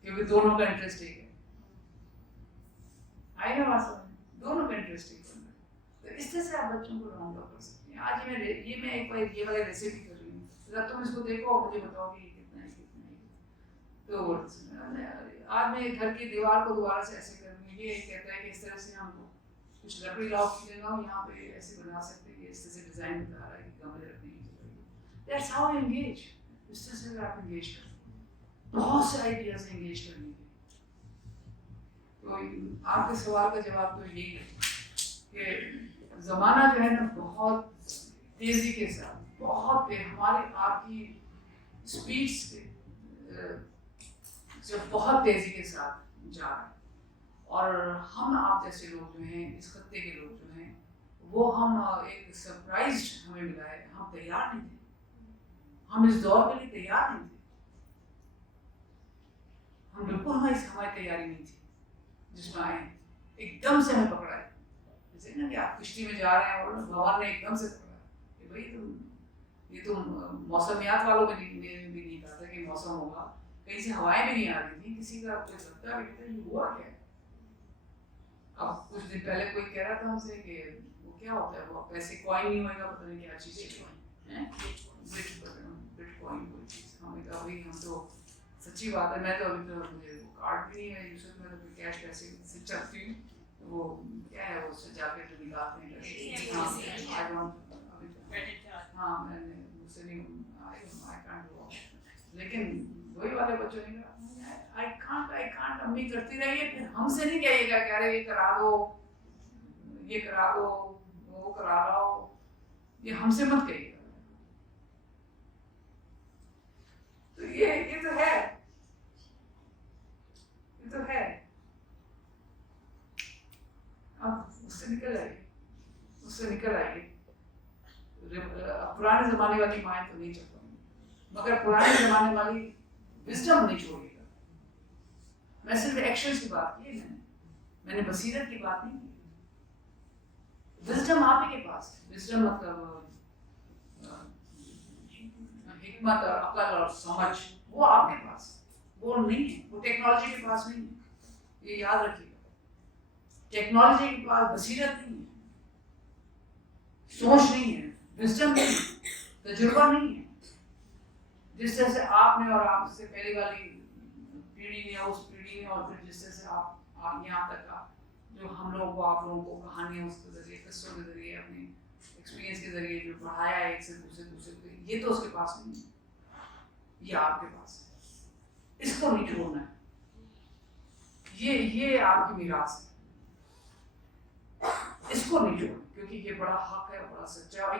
کیونکہ دونوں کا انٹرسٹ ایک ہے، آئی نا بات سمجھ، دونوں کا انٹرسٹ ایک ہے، تو اس طرح سے آپ بچوں کو راؤنڈ اپ کر سکتے ہیں۔ آج میں ایک بار یہ والی ریسیپی کر رہی ہوں، ذرا تم اس کو دیکھو اور مجھے بتاؤ کہ یہ کتنا ہے کتنا ہے، تو آج میں گھر کی دیوار کو دوبارہ سے ایسے کروں گی، یہ کہتا ہے کہ اس طرح سے ہم کچھ لکڑی لاؤ کی جگہ یہاں پہ ایسے بنا سکتے ہیں، اس طرح سے ڈیزائن بتا رہا ہے کہ گملے رکھنے کی ضرورت ہے، دیٹس ہاؤ انگیج، اس طرح سے آپ انگیج کریں، بہت سے آئیڈیاز انگیج کرنے کے۔ تو آپ کے سوال کا جواب تو یہی ہے کہ زمانہ جو ہے نا بہت تیزی کے ساتھ، بہت ہماری آپ کی اسپیڈ سے بہت تیزی کے ساتھ جا رہا ہے، اور ہم آپ جیسے لوگ جو ہیں اس خطے کے لوگ جو ہیں وہ ہم ایک سرپرائزڈ ہمیں ملا ہے، ہم تیار نہیں تھے، ہم اس دور کے لیے تیار نہیں تھے، ہم بالکل ہماری تیاری نہیں تھی جس میں آئے ایک دم سے ہمیں پکڑا ہے، جیسے نا کہ آپ کشتی میں جا رہے ہیں اور بھگوان نے ایک دم سے پکڑا کہ بھائی یہ تو موسمیات والوں نے بھی نہیں کہا تھا کہ موسم ہوگا، کہیں سے ہوائیں بھی نہیں آ رہی تھی، کسی کا کوئی سکتا بھی نہیں، یہ ہوا کیا ہے؟ اب کچھ دن پہلے کوئی کہہ رہا تھا ہم سے کہ وہ کیا ہوتا ہے، وہ پیسے کوائن نہیں ہوئے گا، پتہ نہیں کیا چیز ہے، بٹ کوائن کوئی چیز، ہم نے کہا بھائی ہم تو سچی بات ہے، میں تو ابھی تو مجھے وہ کارڈ بھی نہیں ہے یوسف، میں تو کیش پیسے سے چلتی ہوں، وہ کیا ہے وہ سجا کے جو نکالتے ہیں پیسے، ہاں میں نے مجھ سے نہیں آئی کانٹ ڈو، لیکن وہی والے بچوں نے کہا آئی کانٹ، امی کرتی رہی ہے، پھر ہم سے نہیں کہیے گا کہ ارے یہ کرا دو، یہ کرا دو، وہ کرا لاؤ، یہ ہم سے مت کہیے گا، تو یہ تو ہے، یہ تو ہے، اب اس سے نکل آئیے، اس سے نکل آئیے، پرانے زمانے والی مائیں تو نہیں چل پائیں گی، مگر پرانے زمانے والی وزڈم نہیں چھوڑیے گا، میں صرف ایکشنز کی بات کی ہے، میں نے بصیرت کی بات نہیں کی، وزڈم آپ ہی کے پاس ہے، وزڈم مطلب حکمت اور عقل اور سمجھ، وہ آپ کے پاس ہے، وہ نہیں ہے، وہ ٹیکنالوجی کے پاس نہیں ہے، یہ یاد رکھیے گا، ٹیکنالوجی کے پاس بصیرت نہیں ہے، سوچ نہیں ہے، وزڈم نہیں ہے، تجربہ نہیں ہے، جس طرح سے آپ نے اور آپ سے پہلے والی پیڑھی نے، اس پیڑھی نے، اور پھر جس طرح سے آپ یہاں تک جو ہم لوگوں کو، آپ لوگوں کو کہانیاں اس کے ذریعے، قصوں کے ذریعے، اپنے ایکسپیرینس کے ذریعے جو پڑھایا ہے ایک سے دوسرے کو، یہ تو اس کے پاس نہیں ہے، یہ آپ کے پاس ہے، اس کو نہیں چھوڑنا ہے، یہ آپ کی میراث ہے، اس کو نہیں چھوڑنا، کیونکہ یہ بڑا حق ہے، بڑا سچا ہے، اور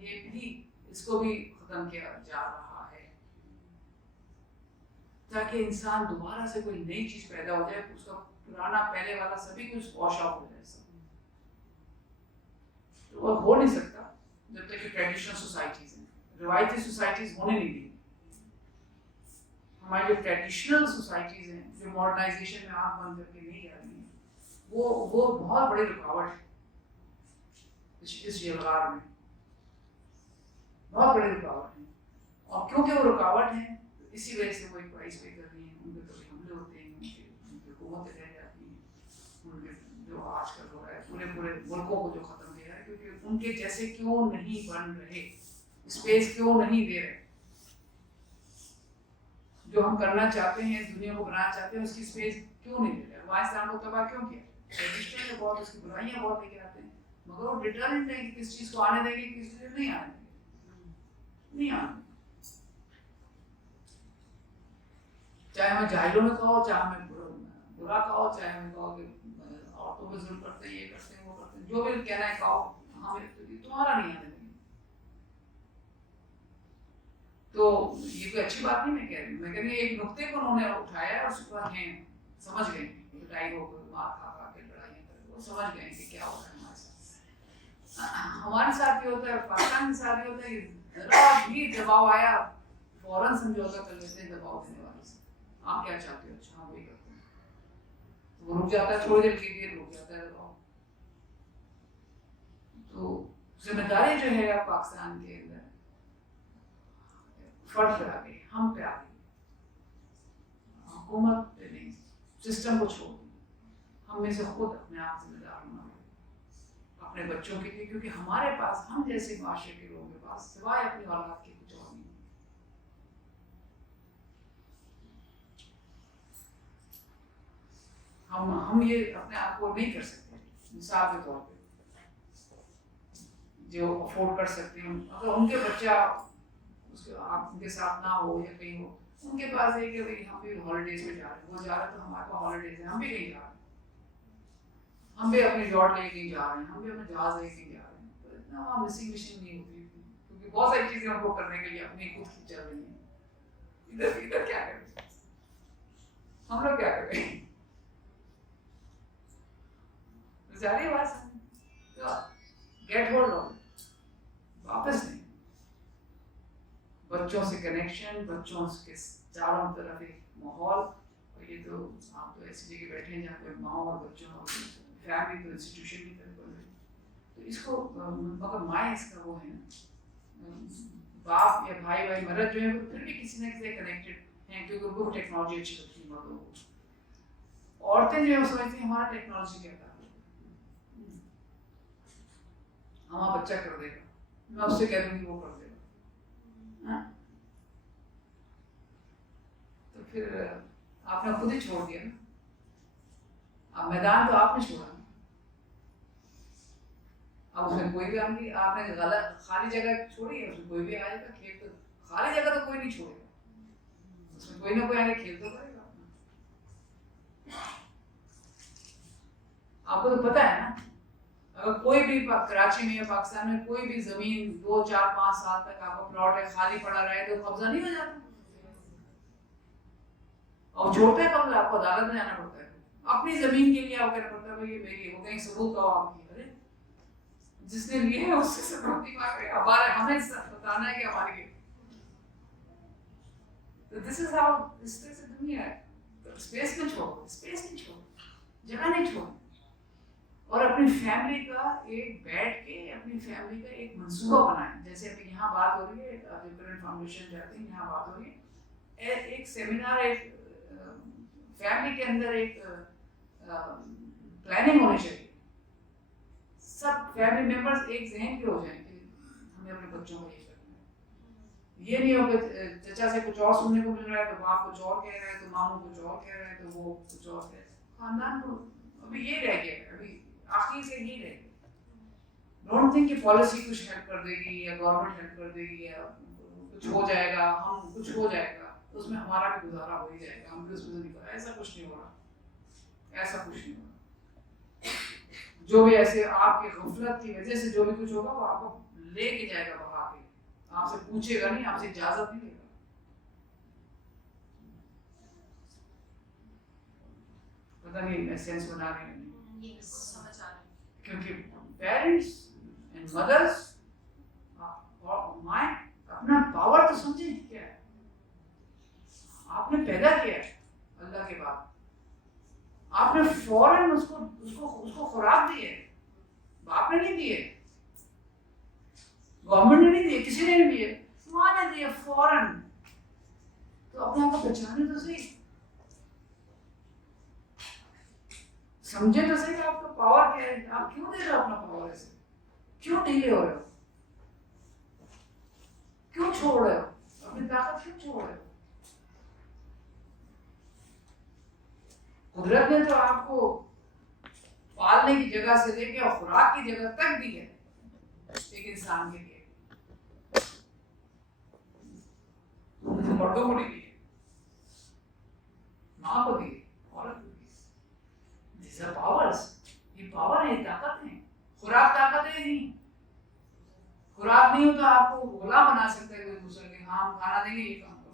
یہ بھی اس کو بھی ختم کیا جا رہا ہے، تاکہ انسان دوبارہ سے کوئی نئی چیز پیدا ہو جائے، اس کا پرانا پہلے والا سبھی کچھ واش آؤٹ ہو جائے، سب تو وہ ہو نہیں سکتا جب تک کہ ٹریڈیشنل سوسائٹیز ہیں، روایتی سوسائٹیز ہونے نہیں دیں، ہماری جو ٹریڈیشنل سوسائٹیز ہیں جو ماڈرنائزیشن میں آنکھ بند کر کے نہیں جا رہی ہیں، وہ بہت بڑی رکاوٹ ہے اس یلغار میں، بہت بڑی رکاوٹ ہے، اور کیونکہ وہ رکاوٹ ہیں اسی وجہ سے وہ ایک پرائز پے کر رہی ہیں، ان پہ کبھی حملے ہوتے ہیں، ان کی حکومتیں رہ جاتی ہیں، ان کے جو آج کل ہو رہا ہے پورے ملکوں کو جو ختم کیا ہے، کیونکہ ان کے جیسے کیوں نہیں بن رہے، اسپیس کیوں نہیں دے رہے، جو ہم کرنا چاہتے ہیں، دنیا کو بنانا چاہتے ہیں، اس کی اسپیس کیوں نہیں دے رہے، افغانستان کو تباہ کیوں کیا، ٹریڈیشنل میں بہت اس کی برائیاں بہت لے کے آتے ہیں، مگر وہ ڈیٹرمنٹ ہے کہ کس چیز کو آنے دیں گے، کس چیز نہیں آنے دیں گے، نہیں آنے دیں گے، چاہے ہمیں جاہلوں میں کہو، چاہے ہمیں برا کہو، چاہے ہمیں کہو کہ عورتوں پہ ظلم کرتے ہیں، یہ کرتے ہیں، وہ کرتے ہیں، جو بھی کہنا ہے کہو، ہمیں تمہارا نہیں آنے دیں گے، تو یہ کوئی اچھی بات نہیں میں کہہ رہی ہوں، میں کہہ رہی ہوں ایک نقطے کو انہوں نے اٹھایا ہے، اور اس کے بعد ہیں سمجھ گئے لڑائی ہو گئی، مار کھا کے لڑائیاں کرے، وہ سمجھ گئے کہ کیا ہو رہا ہے ہمارے ساتھ یہ ہوتا ہے، پاکستان کے ساتھ یہ ہوتا ہے کہ ذرا بھی دباؤ آیا فوراً سمجھوتا کر لیتے ہیں دباؤ دینے والے سے، آپ کیا چاہتے ہو، اچھا ہم وہی کرتے ہیں، وہ رک جاتا ہے، تھوڑی دیر کے لیے رک جاتا ہے دباؤ، تو ذمہ داری جو ہے پاکستان کے اندر فرد پہ آ گئی، ہم پہ آ گئی، حکومت پہ نہیں، سسٹم کو چھوڑ دیں، ہم میں سے خود اپنے آپ ذمہ دار ہونا ہے اپنے بچوں کے لیے، کیونکہ ہمارے پاس، ہم جیسے معاشرے کے لوگوں کے پاس سوائے اپنی اولاد کے کچھ اور نہیں، ہم یہ اپنے آپ کو نہیں کر سکتے، مثال کے طور پہ جو افورڈ کر سکتے ہیں، اگر ان کے بچہ آپ ان کے ساتھ نہ ہو یا کہیں ہو، ان کے پاس ہے کہ بھائی ہم بھی ہالیڈیز پہ جا رہے ہیں، وہ جا رہے ہیں تو ہمارے پاس ہالیڈیز ہیں، ہم بھی کہیں جا رہے ہیں، ہم بھی اپنی یاٹ لے کے کہیں جا رہے ہیں، ہم بھی اپنے جہاز لے کے کہیں جا رہے ہیں، تو اتنا وہاں مسنگ مشین نہیں ہوتی، کیونکہ بہت ساری چیزیں ہم کو کرنے کے لیے اپنی خود کی چل رہی ہیں، ادھر کیا کریں، ہم لوگ کیا کریں، जा रही है बात समझ? तो गेट होल्ड ऑफ, वापस नहीं। बच्चों से कनेक्शन, बच्चों के चारों तरफ एक माहौल, और ये तो आप तो ऐसी जगह बैठे हैं जहाँ पे माँ और बच्चों और फैमिली तो इंस्टीट्यूशन की तरह बन रही है, तो इसको मगर माँ इसका वो है ना, बाप या भाई भाई मर्द जो है वो फिर भी किसी न किसी कनेक्टेड हैं, क्योंकि उनको टेक्नोलॉजी अच्छी लगती है मर्दों को। औरतें जो है समझती हैं हमारा टेक्नोलॉजी क्या था, हमारा बच्चा कर देगा, मैं उससे कह दूंगी वो कर देगा। हाँ? तो फिर आपने खुद ही छोड़ दिया ना, अब मैदान तो आपने छोड़ा, अब उसमें कोई भी आएंगे, आपने गलत खाली जगह छोड़ी है, उसमें कोई भी आएगा, खेल तो खाली जगह तो कोई नहीं छोड़ेगा, उसमें कोई ना कोई आगे खेल तो करेगा। आपको तो पता है ना, अगर कोई भी कराची में या पाकिस्तान में कोई भी जमीन 2, 4, 5 साल तक आपका प्लॉट है खाली पड़ा रहे तो कब्जा नहीं हो जाता, और छोड़ते कब्जा आपको अदालत में जाना पड़ता है, अपनी जमीन के लिए आपको कहना पड़ता है भाई ये मेरी है, वो कहीं सबूत का आपकी, अरे जिसने लिए है उससे सबूत नहीं मांग रहे, हमारे हमें बताना है कि हमारी है। तो दिस इज हाउ, इस तरह से दुनिया है। तो स्पेस में छोड़ो, स्पेस नहीं छोड़ो, जगह नहीं छोड़ो, और अपनी फैमिली का एक बैठ के अपनी फैमिली का एक मंसूबा बनाएं। जैसे अभी यहाँ बात हो रही है, करंट फाउंडेशन जाते हैं, यहाँ बात हो रही है एक सेमिनार, एक फैमिली के अंदर एक प्लानिंग होनी चाहिए, सब फैमिली मेंबर्स एक जहन के हो जाएं कि हमें अपने बच्चों को ये करना है। ये नहीं होगा चचा से कुछ और सुनने को मिल रहा है तो बाप कुछ और कह रहा है, तो मामू कुछ और कह रहा है, तो वो कुछ और कह रहा है, खानदान को अभी ये रह गया, अभी आखिर से ये रह गया। डोंट थिंक कि पॉलिसी कुछ हेल्प कर देगी या गवर्नमेंट हेल्प कर देगी या कुछ हो जाएगा, हम कुछ हो जाएगा तो उसमें हमारा भी गुजारा हो ही जाएगा, हम भी उसमें निकल, ऐसा कुछ नहीं हो रहा, ऐसा कुछ नहीं हो रहा। जो भी ऐसे आपकी गफलत की वजह से जो भी कुछ होगा वो आपको लेके जाएगा बहा के, आपसे पूछेगा नहीं, आपसे इजाजत नहीं लेगा। पता नहीं मैं सेंस बना रही हूँ, क्योंकि पेरेंट्स एंड मदर्स और माँ अपना पावर तो समझे क्या है, आपने पैदा किया है अल्लाह के बाद, आपने फौरन उसको खुराक दी है, बाप ने नहीं दी है, गवर्नमेंट ने नहीं दी है, किसी ने नहीं दी है, माँ ने दी है फौरन, तो अपने आप को पहचाने तो सही, समझे तो सही कि आपका पावर क्या है, आप क्यों दे रहे हो अपना पावर ऐसे, क्यों ढीले हो रहे हो, क्यों छोड़ रहे हो अपनी ताकत, क्यों छोड़ रहे हो। कुदरत ने तो आपको पालने की जगह से लेके और खुराक की जगह तक दी है एक इंसान के लिए, मर्दों को नहीं दी है, माँ को दी है, औरत को दी है। These are powers, ये पावर है, ताकत है, खुराक ताकत है नहीं, खुराक नहीं हो तो आपको गुलाम बना सकते हैं कोई दूसरे के, हाँ हम खाना देंगे ये काम करो,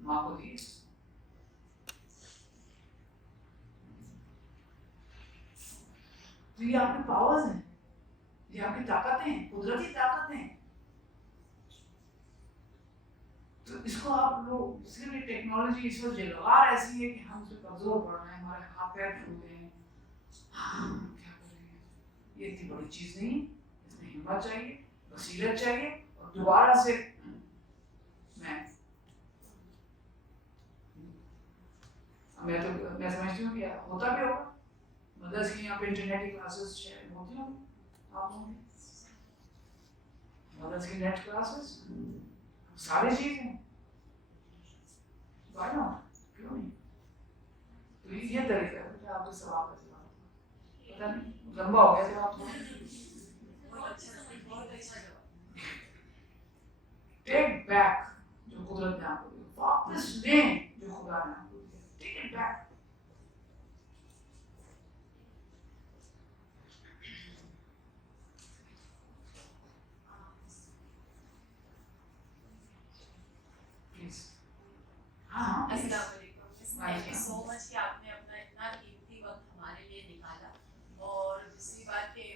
माँ को दी है। तो ये आपके पावर्स हैं, ये आपकी ताकतें हैं, कुदरती ताकतें हैं। तो इसको आप लोग सिर्फ टेक्नोलॉजी इस वक्त जलवार ऐसी है कि हम उस पर कमजोर पड़ रहे हैं, हमारे हाथ पैर फूल गए हैं, क्या करेंगे, ये इतनी बड़ी चीज नहीं, इसमें हिम्मत चाहिए, बसीरत चाहिए, और दोबारा से मैं समझती हूँ कि होता भी होगा, मदर्स की यहाँ पे इंटरनेट की क्लासेस होती होंगी आप लोगों की, मदर्स की नेट क्लासेस सारी चीजें, व्हाई नॉट, क्यों नहीं। तो ये तरीका है कि आपके सवाल का जवाब, पता नहीं लंबा हो गया जवाब, टेक बैक जो कुदरत ने आपको दिया, वापस लें जो खुदा ने आपको दिया, टेक इट बैक। अस्सलाम वालेकुम, थैंक यू सो मच कि आपने अपना इतना कीमती वक्त हमारे लिए निकाला।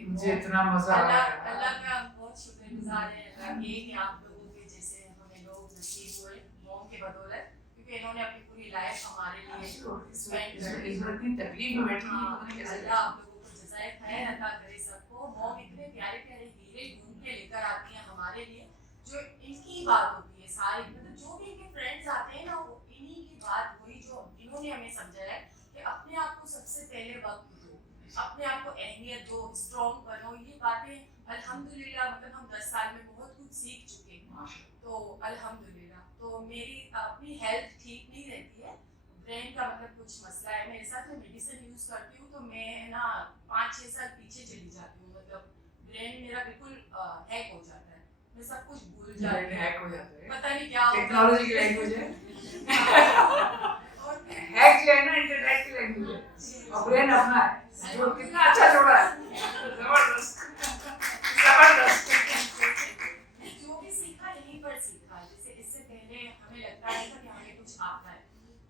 मुझे इतना मजा आ अल्लाह रहा अल्लाह है। का बहुत शुक्रगुजार है अल्लाह के कि आप लोगों के जैसे हमें लोग नसीब हुए मॉम के बदौलत, क्योंकि इन्होंने अपनी पूरी लाइफ हमारे लिए स्पेंड कर दी। इतनी तकलीफ में बैठी है, पता नहीं कैसे अल्लाह आप लोगों को जज़ाए खैर अता करे सबको। मॉम इतने प्यारे प्यारे हीरे ढूंढ के लेकर आती हैं हमारे लिए, जो इनकी बात होती है सारी, मतलब जो भी इनके फ्रेंड्स आते हैं ना, वो इन्हीं की बात हुई जो इन्होंने हमें समझाया है कि अपने आप को सबसे पहले वक्त दो, अपने आप को अहमियत दो, स्ट्रॉन्ग बनो। ये बातें अल्हम्दुलिल्लाह मतलब हम 10 साल में बहुत कुछ सीख चुके हैं, माशाल्लाह। तो अल्हम्दुलिल्लाह। तो मेरी अपनी हेल्थ ठीक नहीं रहती है, ब्रेन का मतलब कुछ मसला है मेरे साथ, मैं मेडिसिन यूज़ करती हूँ, तो मैं ना 5-6 साल पीछे चली जाती हूँ, मतलब ब्रेन मेरा बिल्कुल हैक हो जाता है, मैं सब कुछ भूल जाती हूँ, हैक हो जाता है, पता नहीं क्या होता है। टेक्नोलॉजी की लैंग्वेज है। और फिर हैक जो है ना इंटरनेट की लैंग्वेज है, और ब्रेन अपना है, जो कितना अच्छा जोड़ा है, जबरदस्त जबरदस्त। जो भी सीखा यहीं पर सीखा, जैसे इससे पहले हमें लगता नहीं था कि हमें कुछ आता है,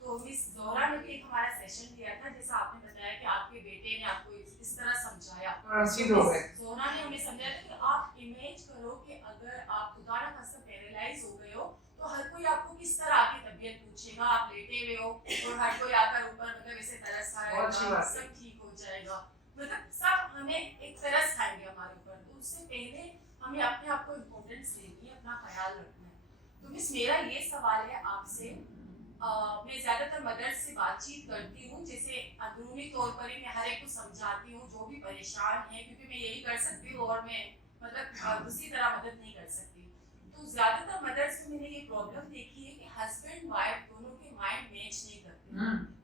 तो मिस ज़ोहरा ने भी एक हमारा सेशन लिया था, जैसा आपने बताया कि आपके बेटे ने आपको इस तरह समझाया, और सीधे हो गए। ज़ोहरा ने हमें समझाया था कि आप इमेज करो कि अगर आप खुदा ना खास्ता पैरालाइज हो गए हो, तो हर कोई आपको किस तरह आके तबीयत पूछेगा, आप लेटे हुए हो और हर कोई आकर ऊपर मतलब ऐसे तरस खाएगा, सब ठीक हो जाएगा, मतलब सब हमें एक तरस खाएंगे हमारे ऊपर, तो उससे पहले हमें अपने आप को इम्पोर्टेंस देनी है, अपना ख्याल रखना है। तो मिस मेरा ये सवाल है आपसे, मैं ज़्यादातर मदर्स से बातचीत करती हूँ, जैसे अंदरूनी तौर पर ही मैं हर एक को समझाती हूँ जो भी परेशान है, क्योंकि मैं यही कर सकती हूँ और मैं मतलब दूसरी तरह मदद नहीं कर सकती। तो ज़्यादातर मदर्स में मैंने ये प्रॉब्लम देखी है कि हस्बैंड वाइफ दोनों के माइंड मैच नहीं करते,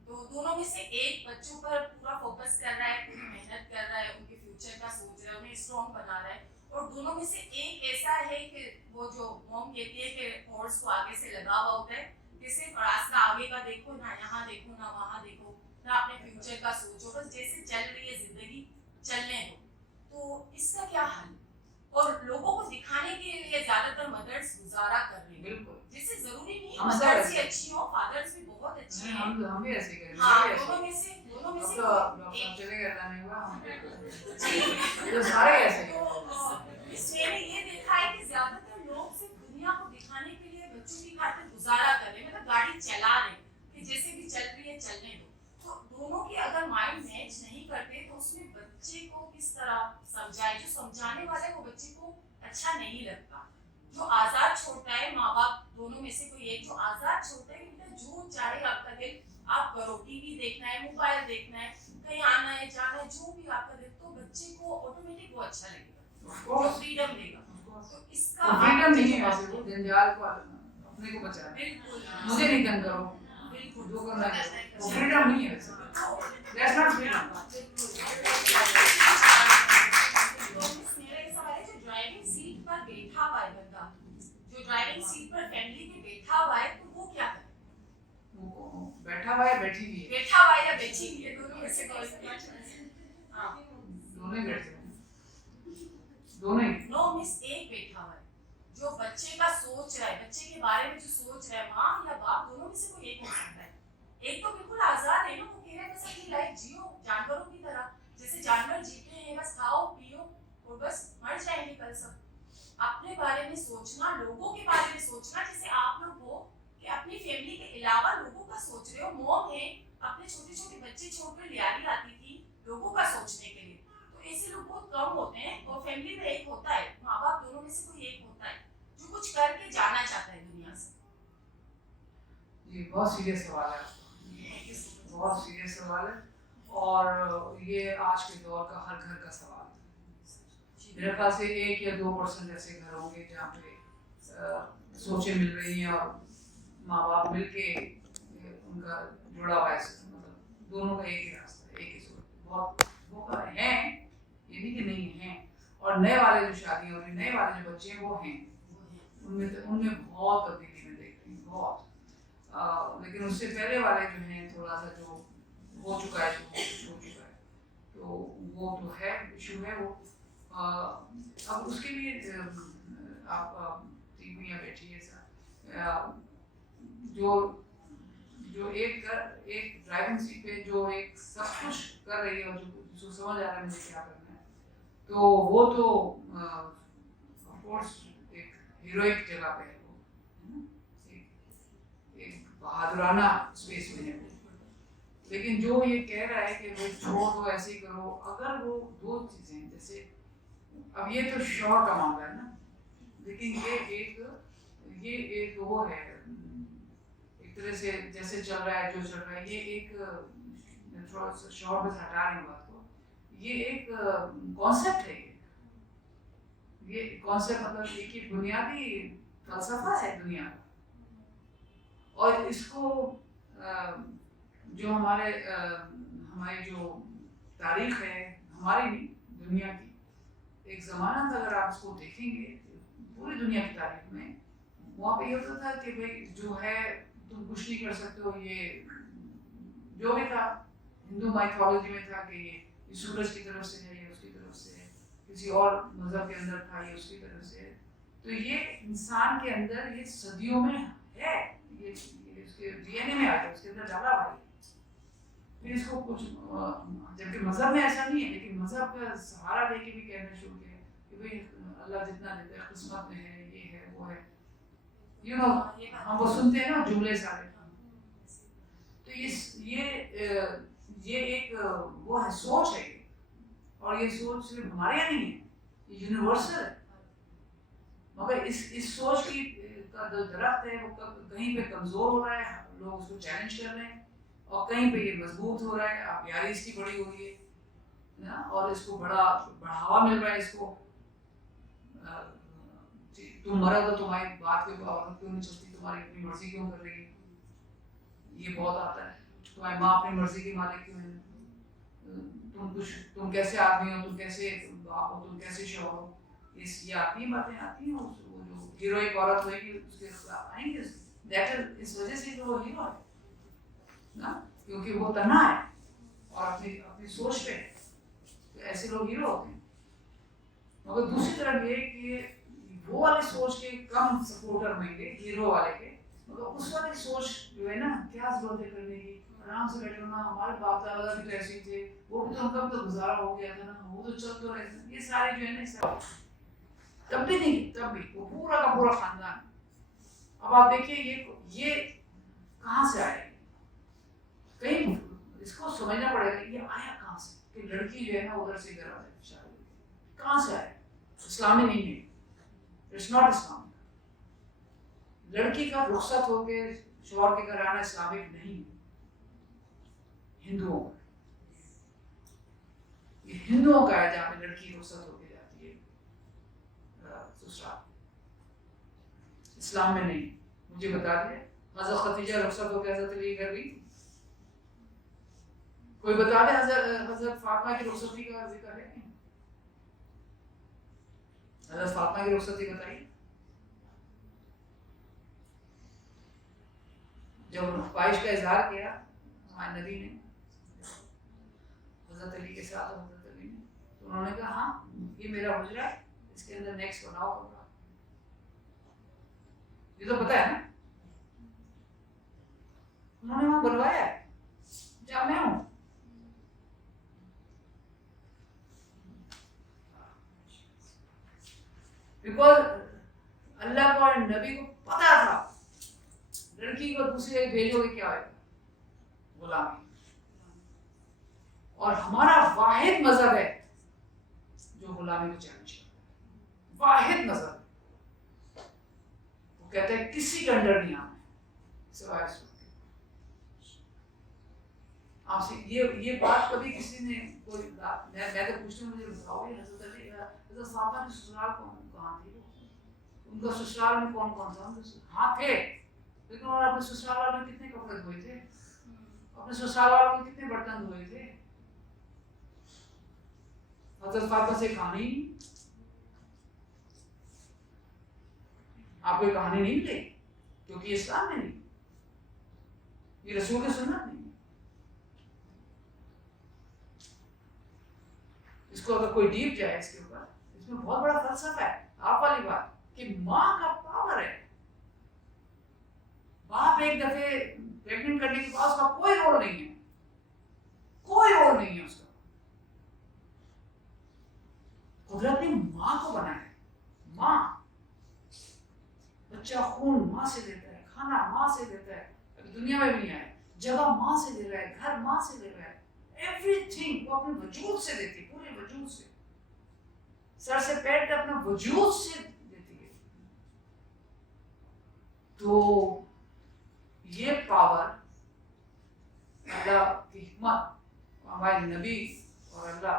तो दोनों में से एक बच्चों पर पूरा फोकस कर रहा है, पूरी मेहनत कर रहा है, उनके फ्यूचर का सोच रहा है, उन्हें स्ट्रॉन्ग बना रहा है, और दोनों में से एक ऐसा है कि वो जो मॉम कहती है कि हॉर्स को आगे से लगा हुआ होता है, कि सिर्फ रास्ता आगे का देखो, ना यहाँ देखो ना वहाँ देखो, ना अपने फ्यूचर का सोचो, बस जैसे चल रही है जिंदगी चलने दो। तो इसका क्या हल? और लोगों को दिखाने के लिए ज्यादातर मदर्स गुजारा कर रही है, बिल्कुल, जिससे जरूरी नहीं हम सब मदर्स ही ऐसे। अच्छी हो, फादर्स भी बहुत अच्छे हैं, हम भी ऐसे करेंगे। हाँ दोनों में से अब तो डॉक्टर चले गए, नहीं हुआ, तो सारे ऐसे ही हैं। तो मैंने ये देखा है कि ज्यादातर लोग सिर्फ दुनिया को दिखाने के लिए बच्चों की खातिर गुजारा कर रहे हैं, मतलब गाड़ी चला रहे हैं कि जैसे भी चल रही है चलने दो। तो दोनों के अगर माइंड मैच नहीं करते तो उसमें बच्चे को किस तरह समझाए, जो समझाने वाले को बच्चे को अच्छा नहीं लगता, जो आजाद छोड़ता है, माँ बाप दोनों में से कोई एक जो आजाद छोड़ता है कि जो चाहे आपका दिल आप करो, टीवी देखना है, मोबाइल देखना है, कहीं आना है जाना है, जो भी आपका दिल, तो बच्चे को ऑटोमेटिक वो अच्छा लगेगा, वो फ्रीडम देगा। तो इसका फ्रीडम नहीं है, वैसे वो जंजाल को अपने को बचाना, बिल्कुल मुझे नहीं तंग करो, बिल्कुल जो करना है वो फ्रीडम नहीं है, दैट्स नॉट फ्रीडम। जो ड्राइविंग सीट पर बैठा हुआ है बंदा, जो ड्राइविंग सीट पर फैमिली के बैठा हुआ है, तो वो क्या करे? वो बैठा हुआ है, बैठी हुई है, बैठा हुआ है या बैठी हुई है, दोनों में से कोई हाँ दोनों ही बैठे हैं, दोनों ही। नो मिस एक बैठा हुआ है जो बच्चे का सोच रहा है, बच्चे के बारे में जो सोच रहा है, माँ या बाप दोनों में से कोई एक हो सकता है। एक तो बिल्कुल आजाद है ना, वो कह रहा है बस अपनी लाइफ जियो जानवरों की तरह, जैसे जानवर जीते हैं, बस खाओ पियो और बस मर जाएंगे कल सब। अपने बारे में सोचना, लोगों के बारे में सोचना, जैसे आप लोग हो कि अपनी फैमिली के अलावा लोगों का सोच रहे हो। मॉम है, अपने छोटे छोटे बच्चे छोड़कर लियारी आती थी लोगों का सोचने के लिए, तो ऐसे लोग बहुत कम होते हैं, और फैमिली में एक होता है, माँ बाप दोनों में से कोई एक होता है जो कुछ करके जाना चाहता है दुनिया से। ये बहुत सीरियस सवाल है, बहुत सीरियस सवाल है, और ये आज के दौर का हर घर का सवाल है। मेरे ख्याल से 1 या 2% ऐसे घर होंगे जहाँ पे सोचें मिल रही हैं और माँ बाप मिलके उनका जुड़ा हुआ है, मतलब दोनों का एक ही रास्ता है, एक ही सोच। बहुत हैं, ये नहीं कि नहीं हैं, और नए वाले जो शादी हो रही, नए वाले जो बच्चे हैं वो हैं, उनमें बहुत तब्दीली में देख रही हैं, बहुत। लेकिन उससे पहले वाले जो हैं, थोड़ा सा जो हो चुका है, जो हो चुका है, तो वो तो है इशू है वो। अब उसके लिए आप टीवी या बैठिए सर, जो एक ड्राइविंग सीट पे जो एक सब कुछ कर रही है और जो समझ आ रहा है मुझे क्या करना है, तो वो तो ऑफ कोर्स एक हीरोइक जगह पे है वो, है ना, एक बहादुराना स्पेस में है। लेकिन जो ये कह रहा है कि भाई छोड़ दो, ऐसे ही करो, अगर वो दो चीजें, जैसे अब ये तो शौहर का मामला है ना, लेकिन ये एक वो है, एक तरह से जैसे चल रहा है, जो चल रहा है, ये एक, मैं थोड़ा सा शौहर में से हटा रही हूँ बात को, ये एक कॉन्सेप्ट है, ये कॉन्सेप्ट मतलब एक ही बुनियादी फलसफा है दुनिया का। और इसको जो हमारी जो तारीख है, हमारी नहीं, दुनिया की, एक ज़माना था, अगर आप इसको देखेंगे पूरी दुनिया की तारीख में, वहाँ पे ये होता था कि भाई जो है तुम कुछ नहीं कर सकते हो, ये जो भी था हिंदू माइथोलॉजी में था कि ये सूरज की तरफ से है, ये उसकी तरफ से है, किसी और मजहब के अंदर था ये उसकी तरफ से है। तो ये इंसान के अंदर ये सदियों में है, ये उसके डीएनए में आ गया, उसके अंदर डाला हुआ है। फिर इसको कुछ, जबकि मजहब में ऐसा नहीं है, लेकिन मजहब का सहारा लेके भी कहना शुरू किया कि भाई अल्लाह जितना देता है किस्मत में है, ये है वो है, यू नो, हम वो सुनते हैं ना जुमले सारे। तो ये एक वो है, सोच है, और ये सोच सिर्फ हमारे यहाँ नहीं है, ये यूनिवर्सल है। मगर इस सोच की का जो दरख्त है वो कहीं पे कमजोर हो रहा है, लोग उसको चैलेंज कर रहे हैं, और कहीं पे ये मजबूत हो रहा है, अब यारी इसकी बड़ी हो रही है ना, और इसको बड़ा बढ़ावा मिल रहा है। इसको तुम मर्द हो, तुम्हारी बात के औरत क्यों नहीं चलती, तुम्हारी अपनी मर्जी क्यों कर रही है, ये बहुत आता है। तुम्हारी माँ अपनी मर्जी की मालिक क्यों है, तुम कैसे आदमी हो, तुम कैसे बाप हो, तुम कैसे शौहर हो, ये आती हैं, बातें आती हैं। वो जो हीरोइक औरत होगी उसके खिलाफ आएंगे, दैट इस वजह से जो वो हीरो है ना, क्योंकि वो तना है और अपनी सोच पे है, तो ऐसे लोग हीरो होते हैं। मगर दूसरी तरफ ये कि वो वाले सोच के कम सपोर्टर होंगे हीरो वाले के, मगर उस वाली सोच जो है ना, क्या जरूरत है करने की, आराम से बैठो ना, हमारे बाप दादा भी तो ऐसे थे, वो भी तो उनका भी तो गुजारा हो गया था ना, वो तो चल तो रहे थे, ये सारे जो है ना, तब भी नहीं, तब भी वो पूरा का पूरा खानदान। अब आप देखिए ये कहाँ से आया, कहीं इसको समझना पड़ेगा ये आया कहाँ से, कि लड़की जो है ना उधर से घर आ जाए शादी, कहाँ से आया, इस्लामी नहीं है, इट्स नॉट इस्लामिक। लड़की का रुखसत होके शौहर के घर आना इस्लामिक नहीं, हिंदुओं का, ये हिंदुओं का है जहाँ पे लड़की रुखसत होके जाती है ससुराल, इस्लाम में नहीं। मुझे बता दिया हज़रत खदीजा रुखसत होकर हज़रत अली घर गई, कोई बता दे हज़रत फातिमा की रुखसती का जिक्र है, हज़रत फातिमा की रुखसती बताइए। जब ख्वाहिश का इजहार किया हमारे नबी ने हज़रत अली के साथ, और हज़रत अली ने, तो उन्होंने कहा हाँ ये मेरा हुजरा है, इसके अंदर नेक्स्ट बनाओ होगा, ये तो पता है ना, उन्होंने वहां बनवाया है जब मैं हूं। बिकॉज अल्लाह को और नबी को पता था लड़की को दूसरी जगह भेजोगे क्या होगा, गुलामी। और हमारा वाहिद मजहब है जो गुलामी को चैलेंज करता है, वाहिद मजहब। वो कहते हैं किसी के अंडर नहीं आना है सिवाय इसके। आपसे ये बात कभी किसी ने कोई मैं तो पूछती हूँ, मुझे बताओगे हज़रत अली हज़रत फातिमा के ससुराल कहाँ थे, उनका ससुराल में कौन कौन था? हाँ थे, लेकिन उन्होंने अपने ससुराल वालों में कितने कपड़े धोए थे, अपने ससुराल वालों में कितने बर्तन धोए थे? हज़रत फातिमा से कहानी, आपको कहानी नहीं मिलेगी, क्योंकि ये इस्लाम में नहीं, ये रसूल की सुन्नत नहीं। इसको अगर कोई डीप जाए इसके ऊपर, इसमें बहुत बड़ा फलसफा है। आप वाली बात कि माँ का पावर है, बाप एक दफे प्रेग्नेंट करने के बाद उसका कोई रोल नहीं है, कोई रोल नहीं है उसका। माँ से देता है, खाना माँ से देता है, अभी दुनिया में भी नहीं आया, जगह माँ से दे रहा है, घर माँ से दे रहा है, एवरीथिंग वो अपने वजूद से देती है, पूरे वजूद से, सर से पैर तक अपना वजूद से देती है। तो ये पावर, अल्लाह की हिकमत, हमारे नबी और अल्लाह,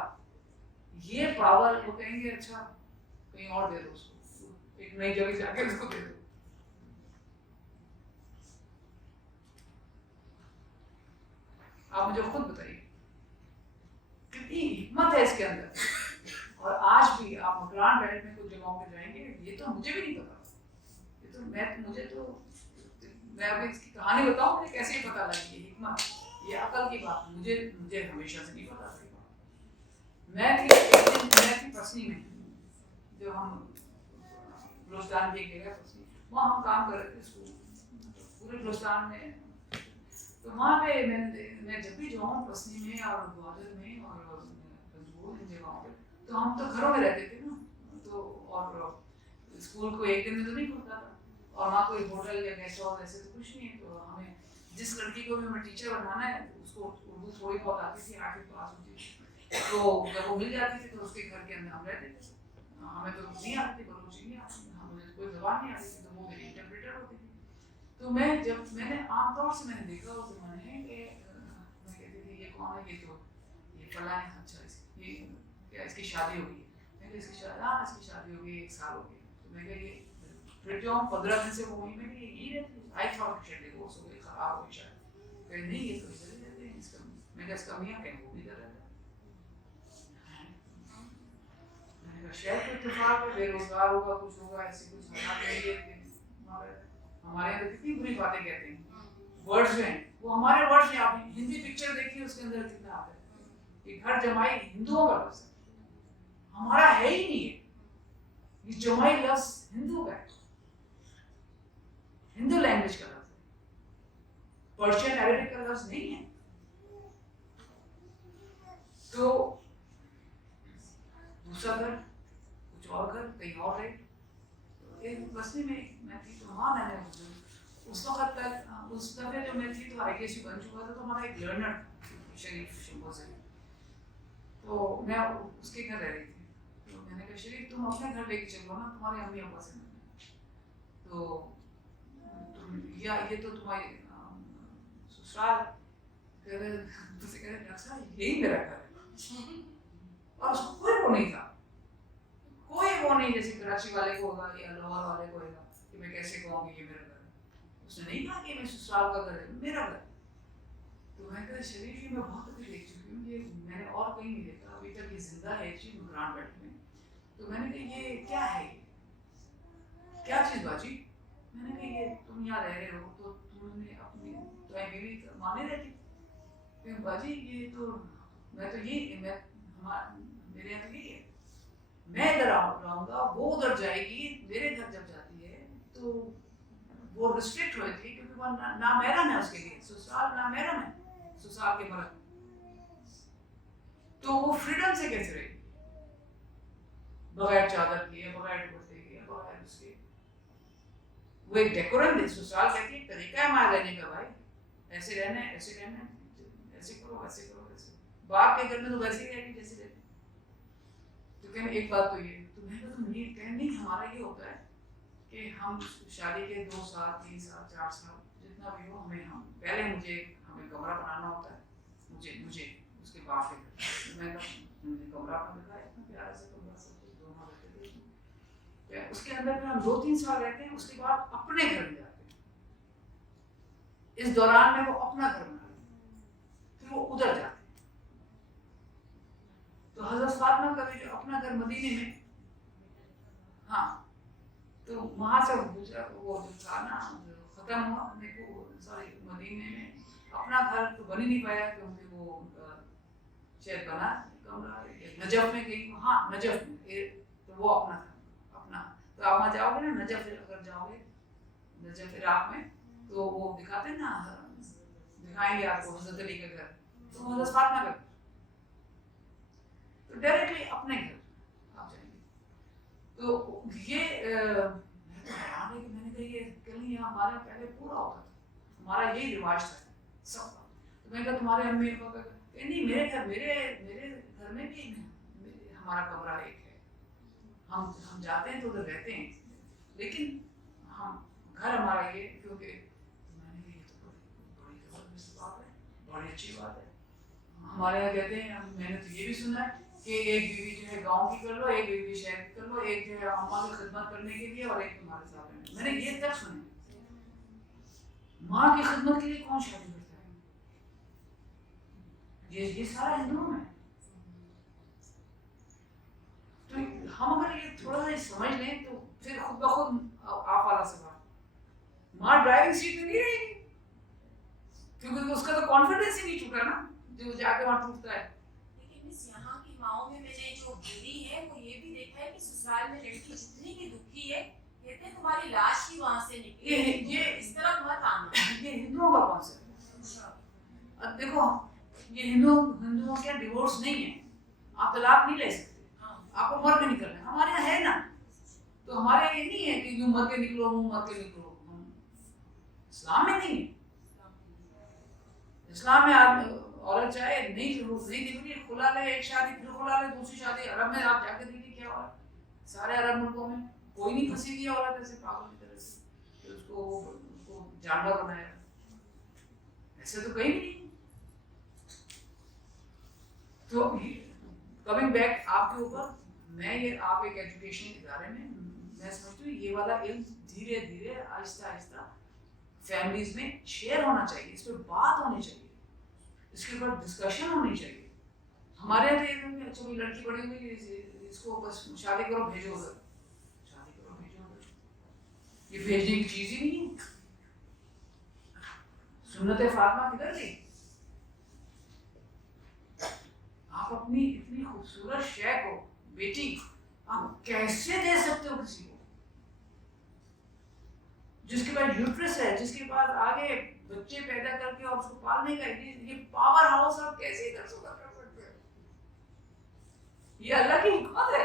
ये पावर वो कहेंगे अच्छा कहीं और दे दो उसको, एक नई जगह जाके उसको दे दो। आप मुझे खुद बताइए कितनी हिकमत है इसके अंदर। और आज भी आप मकरान बेल्ट में कुछ जगहों पे जाएंगे, ये तो मुझे भी नहीं पता, ये तो मैं अभी इसकी कहानी बताऊं कि कैसे पता लगी, ये हिकमत, ये अकल की बात मुझे हमेशा से नहीं पता थी। मैं थी पसनी में, जब हम बलूचिस्तान की एक जगह पसनी, वहाँ हम काम कर रहे थे स्कूल, पूरे बलूचिस्तान में। तो वहाँ पे मैं जब भी जाऊँ पसनी में और ग्वादर में और इन जगहों पे, तो हम तो घरों में रहते थे ना, तो और स्कूल को एक दिन में तो नहीं खुलता था, और वहाँ कोई होटल या गेस्ट हाउस ऐसे तो कुछ नहीं है। तो हमें जिस लड़की को भी हमें टीचर बनाना है, उसको उर्दू थोड़ी बहुत आती थी, 8वीं पास होती थी, तो जब वो मिल जाती थी तो उसके घर के अंदर हम रहते थे। हमें तो नहीं आती थी, बलूची नहीं आती, हमें कोई जबान नहीं आती थी, तो वो मेरी इंटरप्रेटर होती थी। तो मैंने आमतौर से मैंने देखा उस ज़माने में कि मैं कहती थी ये कौन है, ये फलां है, अच्छा ये क्या इसकी शादी हो गई है, मैं कहा इसकी शादी, हाँ इसकी शादी हो गई, 1 साल हो गया। तो मैं कहा ये फिर जो हम 15 दिन से वो वहीं में यही रहती है, आई थॉट शायद डिवोर्स हो गई, खराब हो गई शायद, कहीं नहीं ये तो इधर ही रहते हैं, इसका मैं कहा इसका मियाँ कहीं वो भी इधर रहता है, मैंने कहा शायद कोई इत्तेफाक है, बेरोजगार होगा, कुछ होगा, ऐसी कुछ हालात नहीं है। हमारे यहाँ तो कितनी बुरी बातें कहते हैं, वर्ड्स जो हैं वो हमारे वर्ड्स हैं। आप हिंदी पिक्चर देखिए, उसके अंदर कितना आता है कि घर जमाई हिंदुओं का लफ्ज़ है, हमारा है ही नहीं है ये जमाई लफ्ज़, हिंदू का है, हिंदू लैंग्वेज का लफ्ज़ है, पर्शियन अरेबिक का लफ्ज़ नहीं है। तो दूसरा घर, कुछ और घर, कहीं और रहे। एक बस्ती में मैं थी, तो वहाँ मैंने उस वक्त तक, उस दफे जो मैं थी तो IKC बन चुका था, तो हमारा एक लर्नर शरीफ शिंबो से, तो मैं उसके घर रह रही थी। तो मैंने कहा शरीफ तुम अपने घर लेके चलो ना, तुम्हारे अम्मी अब्बा से मिलने, तो तुम ये तो तुम्हारी ससुराल, कह रहे यही मेरा घर है। और उसको कोई वो नहीं था, कोई वो नहीं जैसे कराची वाले को होगा या लाहौर वाले को होगा कि मैं कैसे कहूँगी ये मेरा घर है। उसने नहीं कहा कि मैं ससुराल का घर है, मेरा घर। तो मैं कहा शरीफ ये मैं बहुत कभी देख चुकी हूँ, ये मैंने और कहीं नहीं देखा, अभी तक ये जिंदा है चीज मकरान बेल्ट में। तो मैंने कहा ये क्या है, ये क्या चीज़ बाजी? मैंने कहा ये तुम यहाँ रह रहे हो तो तुमने अपनी तुम्हारी बीवी माने रहती, तो बाजी ये तो मैं तो ये मेरे यहाँ तो यही है, मैं इधर रहूँगा, वो उधर जाएगी, मेरे घर जब जाती है तो वो रिस्ट्रिक्ट हुई थी क्योंकि वो नामहरम है उसके लिए, ससुराल नामहरम है ससुराल के मर्द, तो वो फ्रीडम से कैसे रहेगी, बगैर चादर किए, बगैर दुपट्टे के, बगैर उसके। वो एक डेकोरम है, ससुराल कहती है तरीका है हमारे रहने का, भाई ऐसे रहना है, ऐसे रहना है, ऐसे करो, ऐसे करो, ऐसे। बाप के घर में तो वैसे ही रहेगी जैसे रहती। तो कहने एक बात तो ये, तो मैं कहने हमारा ये होता है कि हम शादी के 2 साल 3 साल 4 साल जितना भी हो, हमें कमरा बनाना होता है, मुझे उसके बाप के घर, मैं मुझे कमरा अपना दिखा, इतना प्यारा सा कमरा, सब कुछ दोनों रहते थे, उसके अंदर फिर हम 2-3 साल रहते हैं, उसके बाद अपने घर में जाते हैं। इस दौरान में वो अपना घर बना लेते हैं, फिर वो उधर जाते हैं। तो हज़रत फातिमा का भी जो अपना घर मदीने में, हाँ, तो वहाँ से गुजरा, वो जो था ना ख़त्म हुआ, सॉरी मदीने में अपना घर तो बन ही नहीं पाया क्योंकि वो शायद बना कमरा नजफ में गई, हाँ नजफ में, तो वो अपना था अपना। तो आप वहाँ जाओगे ना नजफ, अगर जाओगे नजफ इराक में, तो वो दिखाते हैं ना, दिखाएंगे आपको हज़रत अली का घर, तो हज़रत फातिमा का, तो डायरेक्टली अपने घर आप जाएंगे। तो ये حیران ہے کہ میں نے کہا یہ کہیں یہاں ہمارے یہاں پہلے پورا ہوتا تھا, ہمارا یہی رواج تھا سب کا. تو میں نے کہا تمہارے امی ابا کا نہیں, میرے گھر میں بھی ہمارا کمرہ ایک ہے, ہم جاتے ہیں تو ادھر رہتے ہیں, لیکن ہم گھر ہمارا یہ, کیونکہ میں نے کہا یہ تو بڑی زبردست بات ہے, بڑی اچھی بات ہے. ہمارے یہاں کہتے ہیں, میں نے تو یہ بھی سنا ہے کہ ایک بیوی جو ہے گاؤں کی کر لو, ایک بیوی شہر کی کر لو, ایک جو ہے اماں کی خدمت کرنے کے لیے اور ایک تمہارے ساتھ رہنے. میں نے یہ تک سنا. ماں کی خدمت کے لیے کون شادی کرتا ہے؟ یہ سارا ہندوؤں میں. تو ہم اگر یہ تھوڑا سا سمجھ لیں تو پھر خود بخود آپ والا سوال, ماں ڈرائیونگ سیٹ میں نہیں رہے گی, کیونکہ اس کا تو کانفیڈنس ہی نہیں ٹوٹا نا جو جا کے وہاں ٹوٹتا ہے. لیکن مس یہاں کی ماؤں میں نے جو بولی ہے وہ یہ بھی دیکھا ہے کہ سسرال میں لڑکی جتنی بھی دکھی ہے کہتے ہیں تمہاری لاش ہی وہاں سے نکلی, یہ اس طرح مت آنا. یہ ہندوؤں کا کانسیپٹ ہے. اب دیکھو یہ ہندوؤں کے ڈیورس نہیں ہے, آپ طلاق نہیں لے سکتے, آپ کو مر کے نکلنا ہے. ہمارے یہاں ہے نا, تو ہمارے یہ نہیں ہے کہ یوں مر کے نکلو ہوں مر کے نکلو. اسلام میں نہیں ہے. اسلام میں عورت چاہے نہیں نکلی, کھلا لے ایک شادی, پھر کھلا لے دوسری شادی. عرب میں آپ جا کے دیکھیے کیا ہو رہا ہے, سارے عرب ملکوں میں کوئی نہیں پھنسی ہوئی عورت ایسے پاگل کی طرح سے کہ اس کو جانور بنایا. ایسے تو کہیں بھی نہیں. تو کمنگ بیک آپ کے اوپر, میں آپ ایک ایجوکیشن ادارے میں سمجھتی ہوں یہ والا علم دھیرے دھیرے آہستہ آہستہ فیملیز میں شیئر ہونا چاہیے, اس پہ بات ہونی چاہیے, اس کے اوپر ڈسکشن ہونی چاہیے. ہمارے یہاں تو اچھا کوئی لڑکی بڑی ہوئی اس کو بس شادی کرو بھیجو ادھر, شادی کرو بھیجو ادھر, یہ بھیجنے کی چیز ہی نہیں ہے. سنت فاطمہ کدھر گئی؟ آپ اپنی اتنی خوبصورت شے کو, بیٹی آپ کیسے دے سکتے ہو کسی کو جس کے پاس یوٹرس ہے, جس کے پاس آگے بچے پیدا کر کے اور اس کو پالنے کا یہ پاور ہاؤس آپ کیسے کر سکتے ہو؟ یہ اللہ کی حکمت ہے,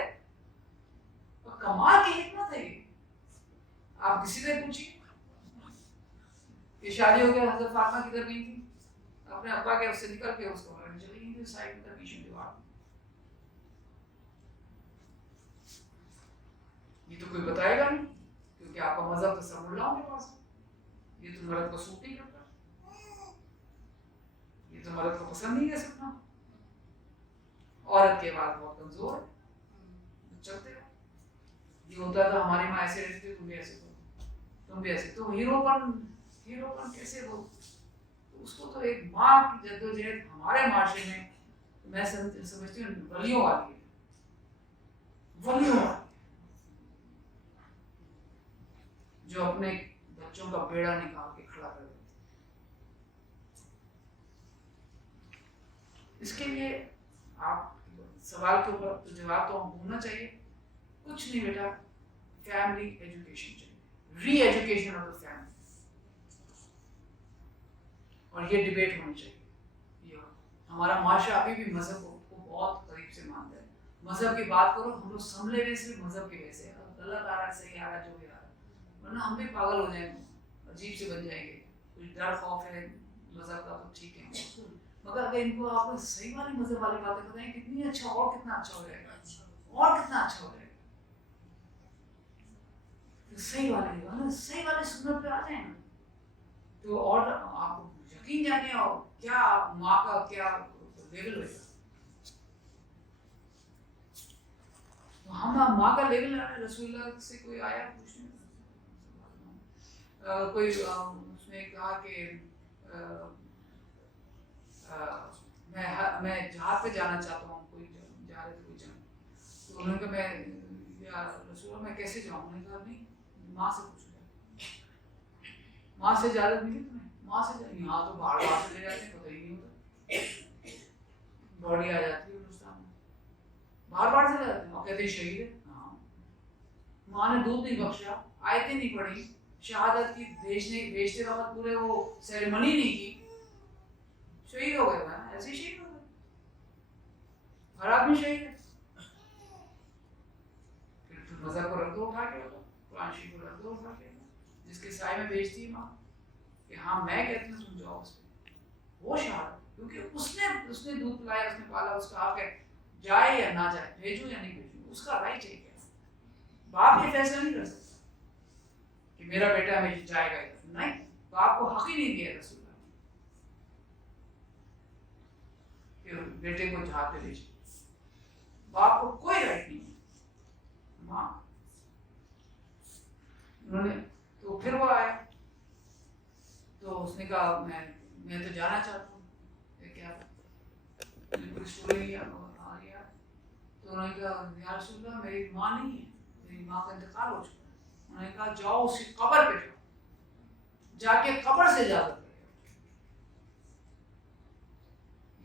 اور کمال کی حکمت ہے. یہ آپ کسی سے پوچھیے کہ شادی ہو گیا حضرت فاطمہ کدھر گئی تھی, اپنے ابا کے اس سے نکل کے اس کو چلی گئی تھی سائڈ میں پیچھے دیوار. یہ تو کوئی بتائے گا نہیں, کیونکہ آپ کا مذہب تو سب ملاؤں کے پاس ہے. یہ تو مرد کو سوٹ نہیں کرتا, یہ تو مرد کو پسند نہیں کر سکتا. عورت کے بعد بہت کمزور ہے, چلتے رہو. یہ ہوتا تھا ہماری ماں ایسے رہتی تھی, تم بھی ایسے کرو, تم بھی ایسے. تو ہیرو پن کیسے وہ, اس کو تو ایک ماں کی جدوجہد ہمارے معاشرے میں میں سمجھتی ہوں ولیوں والی ہے, ولیوں والی, جو اپنے بچوں کا بیڑا نکال کے کھڑا کر دیتے. اس کے لیے آپ سوال کے اوپر جواب تو ہونا چاہیے. کچھ نہیں بیٹا, فیملی ایجوکیشن چاہیے, ری ایجوکیشن آف دا فیملی, اور یہ ڈبیٹ ہونی چاہیے. ہمارا معاشرہ ابھی بھی مذہب کو بہت قریب سے مانتا ہے. مذہب کی بات کرو, ہم لوگ سنبھلے ہوئے صرف مذہب کی وجہ سے, غلط آ رہا ہے صحیح آ رہا ہے جو بھی آ رہا ہے, ورنہ ہم بھی پاگل ہو جائیں گے, عجیب سے بن جائیں گے. کچھ ڈر خوف ہے مذہب کا تو ٹھیک ہے, مگر اگر ان کو آپ صحیح والی مذہب والی باتیں بتائیں کتنی اچھا, اور کتنا اچھا ہو جائے گا, اور کتنا اچھا ہو جائے گا. صحیح والے سنت پہ آ جائیں نا تو, اور آپ کو یقین جانے اور کیا ماں کا کیا لیول ہوئے گا. ہم ماں کا لیول رسول اللہ سے کوئی آیا پوچھنے, کوئی اس نے کہا کہ میں جہاد پہ جانا چاہتا ہوں, کوئی جا رہے تھے کوئی جنگ, تو انہوں نے کہا میں یا رسول اللہ میں کیسے جاؤں؟ انہوں نے کہا نہیں ماں سے پوچھو, ماں سے اجازت ملی تمہیں, ماں سے یہاں تو باہر سے لے جاتے ہیں, پتہ ہی نہیں ہوتا, باڈی آ جاتی ہے ہندوستان میں, باہر سے لے جاتے ہیں اور کہتے ہیں شہید ہے. ہاں, ماں نے دودھ نہیں بخشا, آیتیں نہیں پڑھی, شہادت کی بھیجتے وقت پورے وہ سیریمنی نہیں کی, شہید ہو گئے. نا ایسے ہی شہید ہو گئے, ہر آدمی شہید ہے. پھر مذہب کو رکھ دو, اٹھا کے قرآن شریف کو رکھ دو, جہاں میں کہتی ہوں تم جاؤ اس پہ وہ شہادت, کیونکہ اس نے دودھ پلایا, اس نے پالا, اس کا حق ہے جائے یا نہ جائے, بھیجوں یا نہیں بھیجوں, اس کا رائٹ ہے. باپ یہ فیصلہ نہیں کر سکتا کہ میرا بیٹا ہمیں جائے گا, نہیں, باپ کو حق ہی نہیں دیا رسول اللہ کہ بیٹے کو جہاد پہ لے جائے. باپ کو کوئی رائٹ نہیں ہے. ماں انہوں نے تو پھر وہ آیا تو اس نے کہا میں تو جانا چاہتا ہوں. کیا کوئی اسٹوری آ گیا تو انہوں نے کہا یا رسول اللہ میری ماں نہیں ہے, میری ماں کا انتقال ہو چکا ہے. انہوں نے کہا جاؤ اس کی قبر پہ جاؤ, جا کے قبر سے اجازت لے آؤ.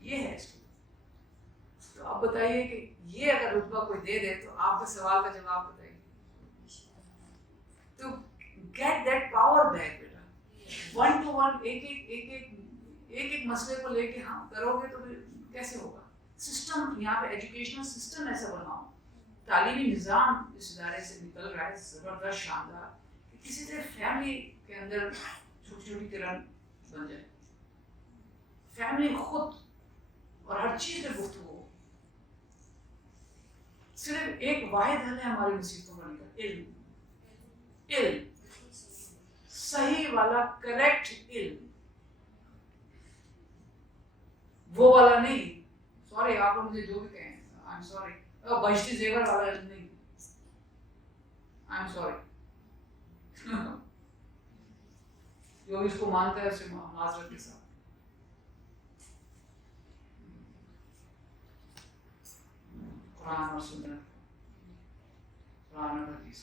یہ ہے اس. تو آپ بتائیے کہ یہ اگر رتبہ کوئی دے دے تو آپ کے سوال کا جواب بتائیے. تو گیٹ دیٹ پاور بیک بیٹا, 1 to 1 ایک مسئلے کو لے کے ہم کرو گے تو پھر کیسے ہوگا. سسٹم یہاں پہ ایجوکیشنل سسٹم ایسا بناؤ, تعلیمی نظام اس ادارے سے نکل رہا ہے زبردست شاندار, کہ کسی طرح فیملی کے اندر چھوٹی چھوٹی کرن بن جائے, فیملی خود اور ہر چیز میں گفتگو. صرف ایک واحد حل ہے ہماری مصیبتوں کا نکل, علم. علم صحیح والا, کریکٹ علم, وہ والا نہیں. سوری آپ لوگ مجھے جو بھی کہیں, I am sorry, Bahishti Zewar والا علم نہیں, آئی ایم سوری. جو اس کو مانتا ہے اسے معذرت کے ساتھ. قرآن اور سنت, قرآن اور حدیث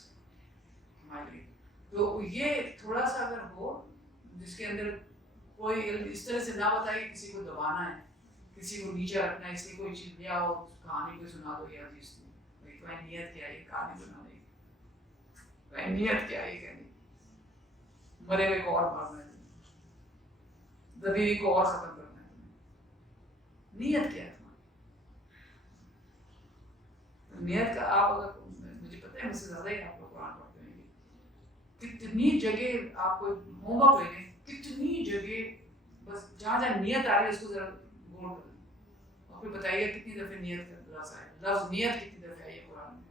ہمارے لیے. تو یہ تھوڑا سا اگر ہو جس کے اندر کوئی علم اس طرح سے نہ بتائے کسی کو دبانا ہے, کسی کو نیچے رکھنا ہے, اس لیے کوئی چیز لیا ہو کہانی کو سنا دو یا حدیث کو, تمہاری نیت کیا ہے کہانی بنا دے, تمہاری نیت کیا ہے کہنے, مرے ہوئے کو اور مارنا ہے, دبی ہوئی کو اور ختم کرنا ہے, نیت کیا ہے تمہاری. نیت کا آپ اگر, مجھے پتہ ہے مجھ سے زیادہ ہی آپ لوگ قرآن پڑھتے ہیں, کتنی جگہ آپ کو ہوم ورک لے لیں, کتنی جگہ بس جہاں جہاں نیت آ رہی ہے اس کو ذرا غور کریں اور پھر بتائیے کتنی دفعہ نیت کا لفظ آئے, لفظ نیت کتنی دفعہ آئی ہے قرآن میں,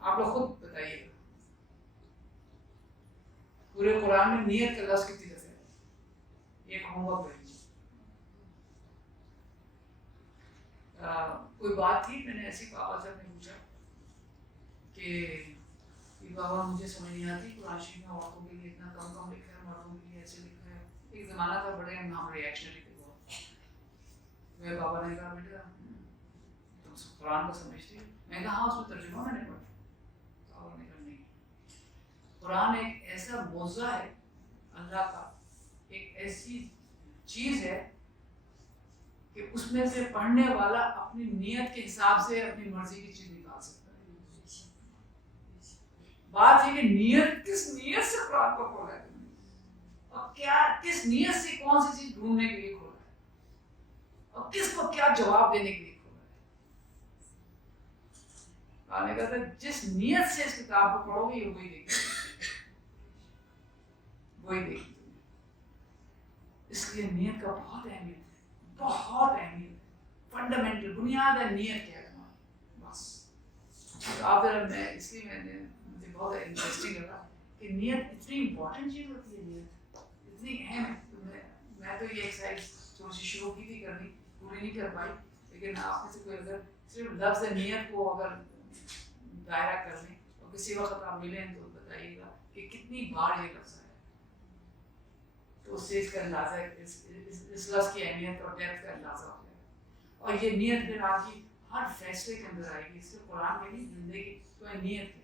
آپ لوگ خود بتائیے گا. پورے قرآن میں نیت کا لفظ کتنی دفعہ ہے, ایک ہوم ورک لے لیجیے. کوئی بات تھی, میں نے ایسی پاپا سے نے پوچھا کہ بابا مجھے سمجھ نہیں آتی قرآن شریف میں عورتوں کے لیے اتنا کم لکھا ہے, مردوں کے لیے ایسے لکھا ہے. ایک زمانہ تھا بڑے ہم ریئیکشنری تھے بہت. میرے بابا نے کہا بیٹا تم قرآن کو سمجھتی ہو؟ میں نے کہا ہاں, اس میں ترجمہ میں نے پڑھا. بابا نے کہا نہیں, قرآن ایک ایسا معجزہ ہے اللہ کا, ایک ایسی چیز ہے کہ اس میں سے پڑھنے والا اپنی نیت کے حساب سے اپنی مرضی کی چیز نکال سکتا ہے. بات یہ کہ نیت, کس نیت سے قرآن کو کھولا ہے تم نے, اور کیا کس نیت سے کون سی چیز ڈھونڈنے کے لیے کھولا ہے, اور کس کو کیا جواب دینے کے لیے کھولا ہے. قرآن نے کہا تھا جس نیت سے اس کتاب کو پڑھو گے یہ وہی دیکھیں گے, وہی دیکھیں گے. اس لیے نیت کا بہت اہمیت ہے, بہت اہمیت ہے, فنڈامنٹل بنیاد ہے نیت کیا ہے تمہاری. بس تو آپ ذرا, میں اس لیے میں نے مجھے بہت انٹرسٹنگ لگا کہ نیت اتنی امپورٹنٹ چیز ہوتی ہے, نیت اتنی اہم ہے. تو میں تو یہ ایکسرسائز تھوڑی سی شروع کی تھی کرنی, پوری نہیں کر پائی, لیکن آپ میں سے کوئی اگر صرف لفظ نیت کو اگر دائرہ کر لیں اور کسی وقت آپ ملیں تو بتائیے گا کہ کتنی بار یہ لفظ آیا, تو اس سے اس کا اندازہ, اس لفظ کی اہمیت اور ڈیپتھ کا اندازہ ہو جائے گا. اور یہ نیت پھر آپ کی ہر فیصلے کے اندر آئے گی. اس سے قرآن میں نہیں, زندگی تو نیت ہے.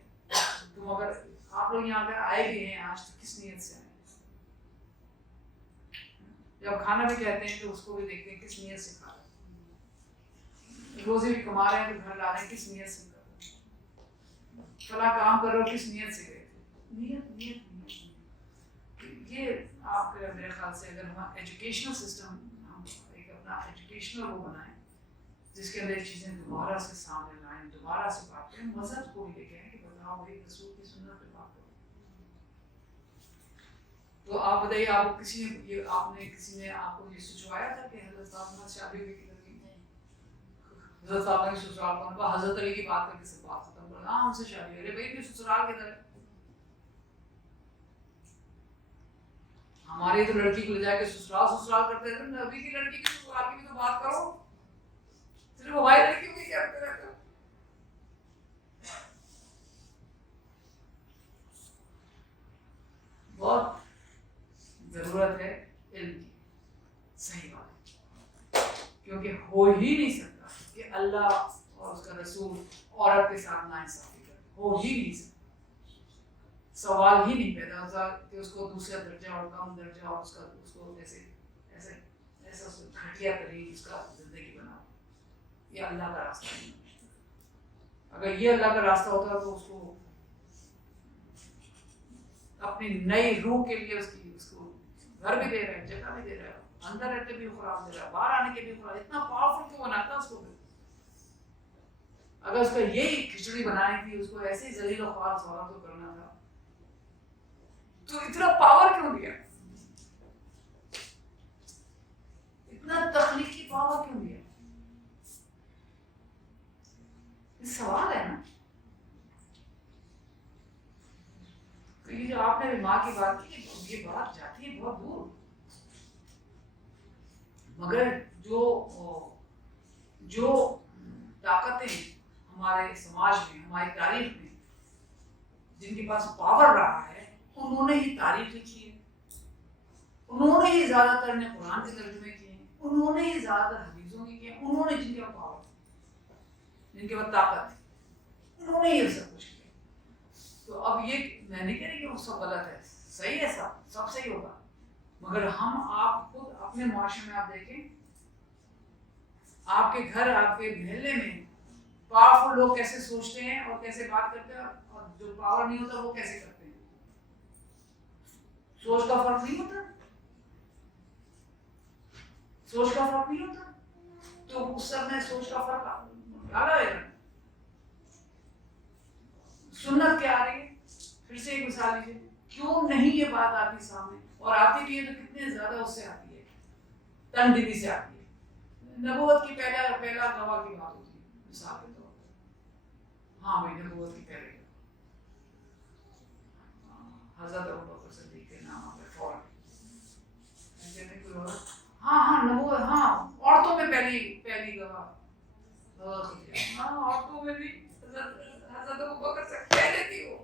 تم اگر آپ لوگ یہاں اگر آئے بھی ہیں آج تو کس نیت سے آئے, جب کھانا بھی کہتے ہیں تو اس کو بھی دیکھتے ہیں کس نیت سے کھا رہے ہیں, روزی بھی کما رہے ہیں تو گھر لا رہے ہیں کس نیت سے کر رہے ہیں, فلاں کام کر رہے ہو کس نیت سے گئے تھے. نیت نیت نیت. یہ آپ کا میرے خیال سے اگر ہم ایجوکیشنل سسٹم, ہم ایک اپنا ایجوکیشنل وہ بنائیں جس کے اندر چیزیں دوبارہ سے سامنے لائیں, دوبارہ سے بات کریں, مذہب کو بھی لے کے آئیں کہ بتاؤ بھائی رسول کی سنت پہ بات کرو. تو آپ بتائیے آپ کو کسی نے آپ کو یہ سوچوایا تھا کہ حضرت فاطمہ سے شادی ہوئی کدھر کی؟ حضرت فاطمہ کی سسرال کون تھا؟ حضرت علی کی بات کر کے سب بات ختم کر، ہاں ہم سے شادی ہوئی، ارے بھائی پھر سسرال کدھر ہے؟ ہماری تو لڑکی کو لے جا کے سسرال کرتے تھے، نبی کی لڑکی کی سسرال کی بھی تو بات کرو، صرف ہماری لڑکیوں کی کیا کرتے رہتے ہو؟ بہت ضرورت ہے علم کی، صحیح بات ہے، کیونکہ ہو ہی نہیں سکتا کہ اللہ اور اس کا رسول عورت کے ساتھ ناانصافی کرے، ہو ہی نہیں سکتا، سوال ہی نہیں پیدا ہوتا کہ اس کو دوسرا درجہ اور کم درجہ اور اس کو ایسا اس کو گھٹیا ترین اس کا زندگی بناؤ، یہ اللہ کا راستہ نہیں ہے۔ اگر یہ اللہ کا راستہ ہوتا تو اس کو اپنی نئی روح کے لیے اس کو گھر بھی دے رہا ہے، جگہ بھی دے رہا ہے، اندر رہتے بھی خوراک دے رہا ہے، باہر آنے کے بھی خوراک، اتنا پاورفل کیوں بناتا اس کو؟ اگر اس کو یہی کھچڑی بنانی تھی، اس کو ایسے ہی ذلیل و خوار عورت کو کرنا تھا، تو اتنا پاور کیوں دیا؟ اتنا تخلیقی پاور کیوں دیا؟ یہ سوال ہے نا۔ یہ جو آپ نے ماں کی بات کی، یہ بات جاتی ہے بہت دور، مگر جو طاقتیں ہمارے سماج میں، ہماری تاریخ میں، جن کے پاس پاور رہا ہے، انہوں نے ہی تاریخ لکھی ہے، انہوں نے ہی زیادہ تر نے قرآن کے ترجمے کیے ہیں، انہوں نے ہی زیادہ تر حدیثوں کے کیے ہیں، انہوں نے جن کے پاس پاور، جن کے پاس طاقت ہے، انہوں نے یہ سب کچھ کیا۔ تو اب یہ میں نہیں کہہ رہی کہ وہ سب غلط ہے، صحیح ہے، سب صحیح ہوگا، مگر آپ خود اپنے معاشرے میں آپ دیکھیں، آپ کے گھر، آپ کے محلے میں پاورفل لوگ کیسے سوچتے ہیں اور کیسے بات کرتے ہیں، اور جو پاور نہیں ہوتا وہ کیسے کرتے ہیں۔ سوچ کا فرق نہیں ہوتا، سوچ کا فرق نہیں ہوتا، تو اس سب میں سوچ کا فرق ڈالا ہے۔ سنت کیا آ رہی ہے؟ پھر سے ایک مثال لیجیے، کیوں نہیں یہ بات آتی سامنے، اور آتی بھی ہے تو کتنے زیادہ اس سے آتی ہے، تن دلی سے آتی ہے۔ نبوت کی پہلا گواہ کی بات ہوتی ہے مثال کے طور پر، ہاں بھائی نبوت کی پہلے حضرت ابوبکر صدیق کے نام پر فوراً کہتے کوئی اور، ہاں نبوت، ہاں عورتوں میں پہلی گواہ، ہاں عورتوں میں بھی حضرت ابوبکر سے پہلے تھی وہ،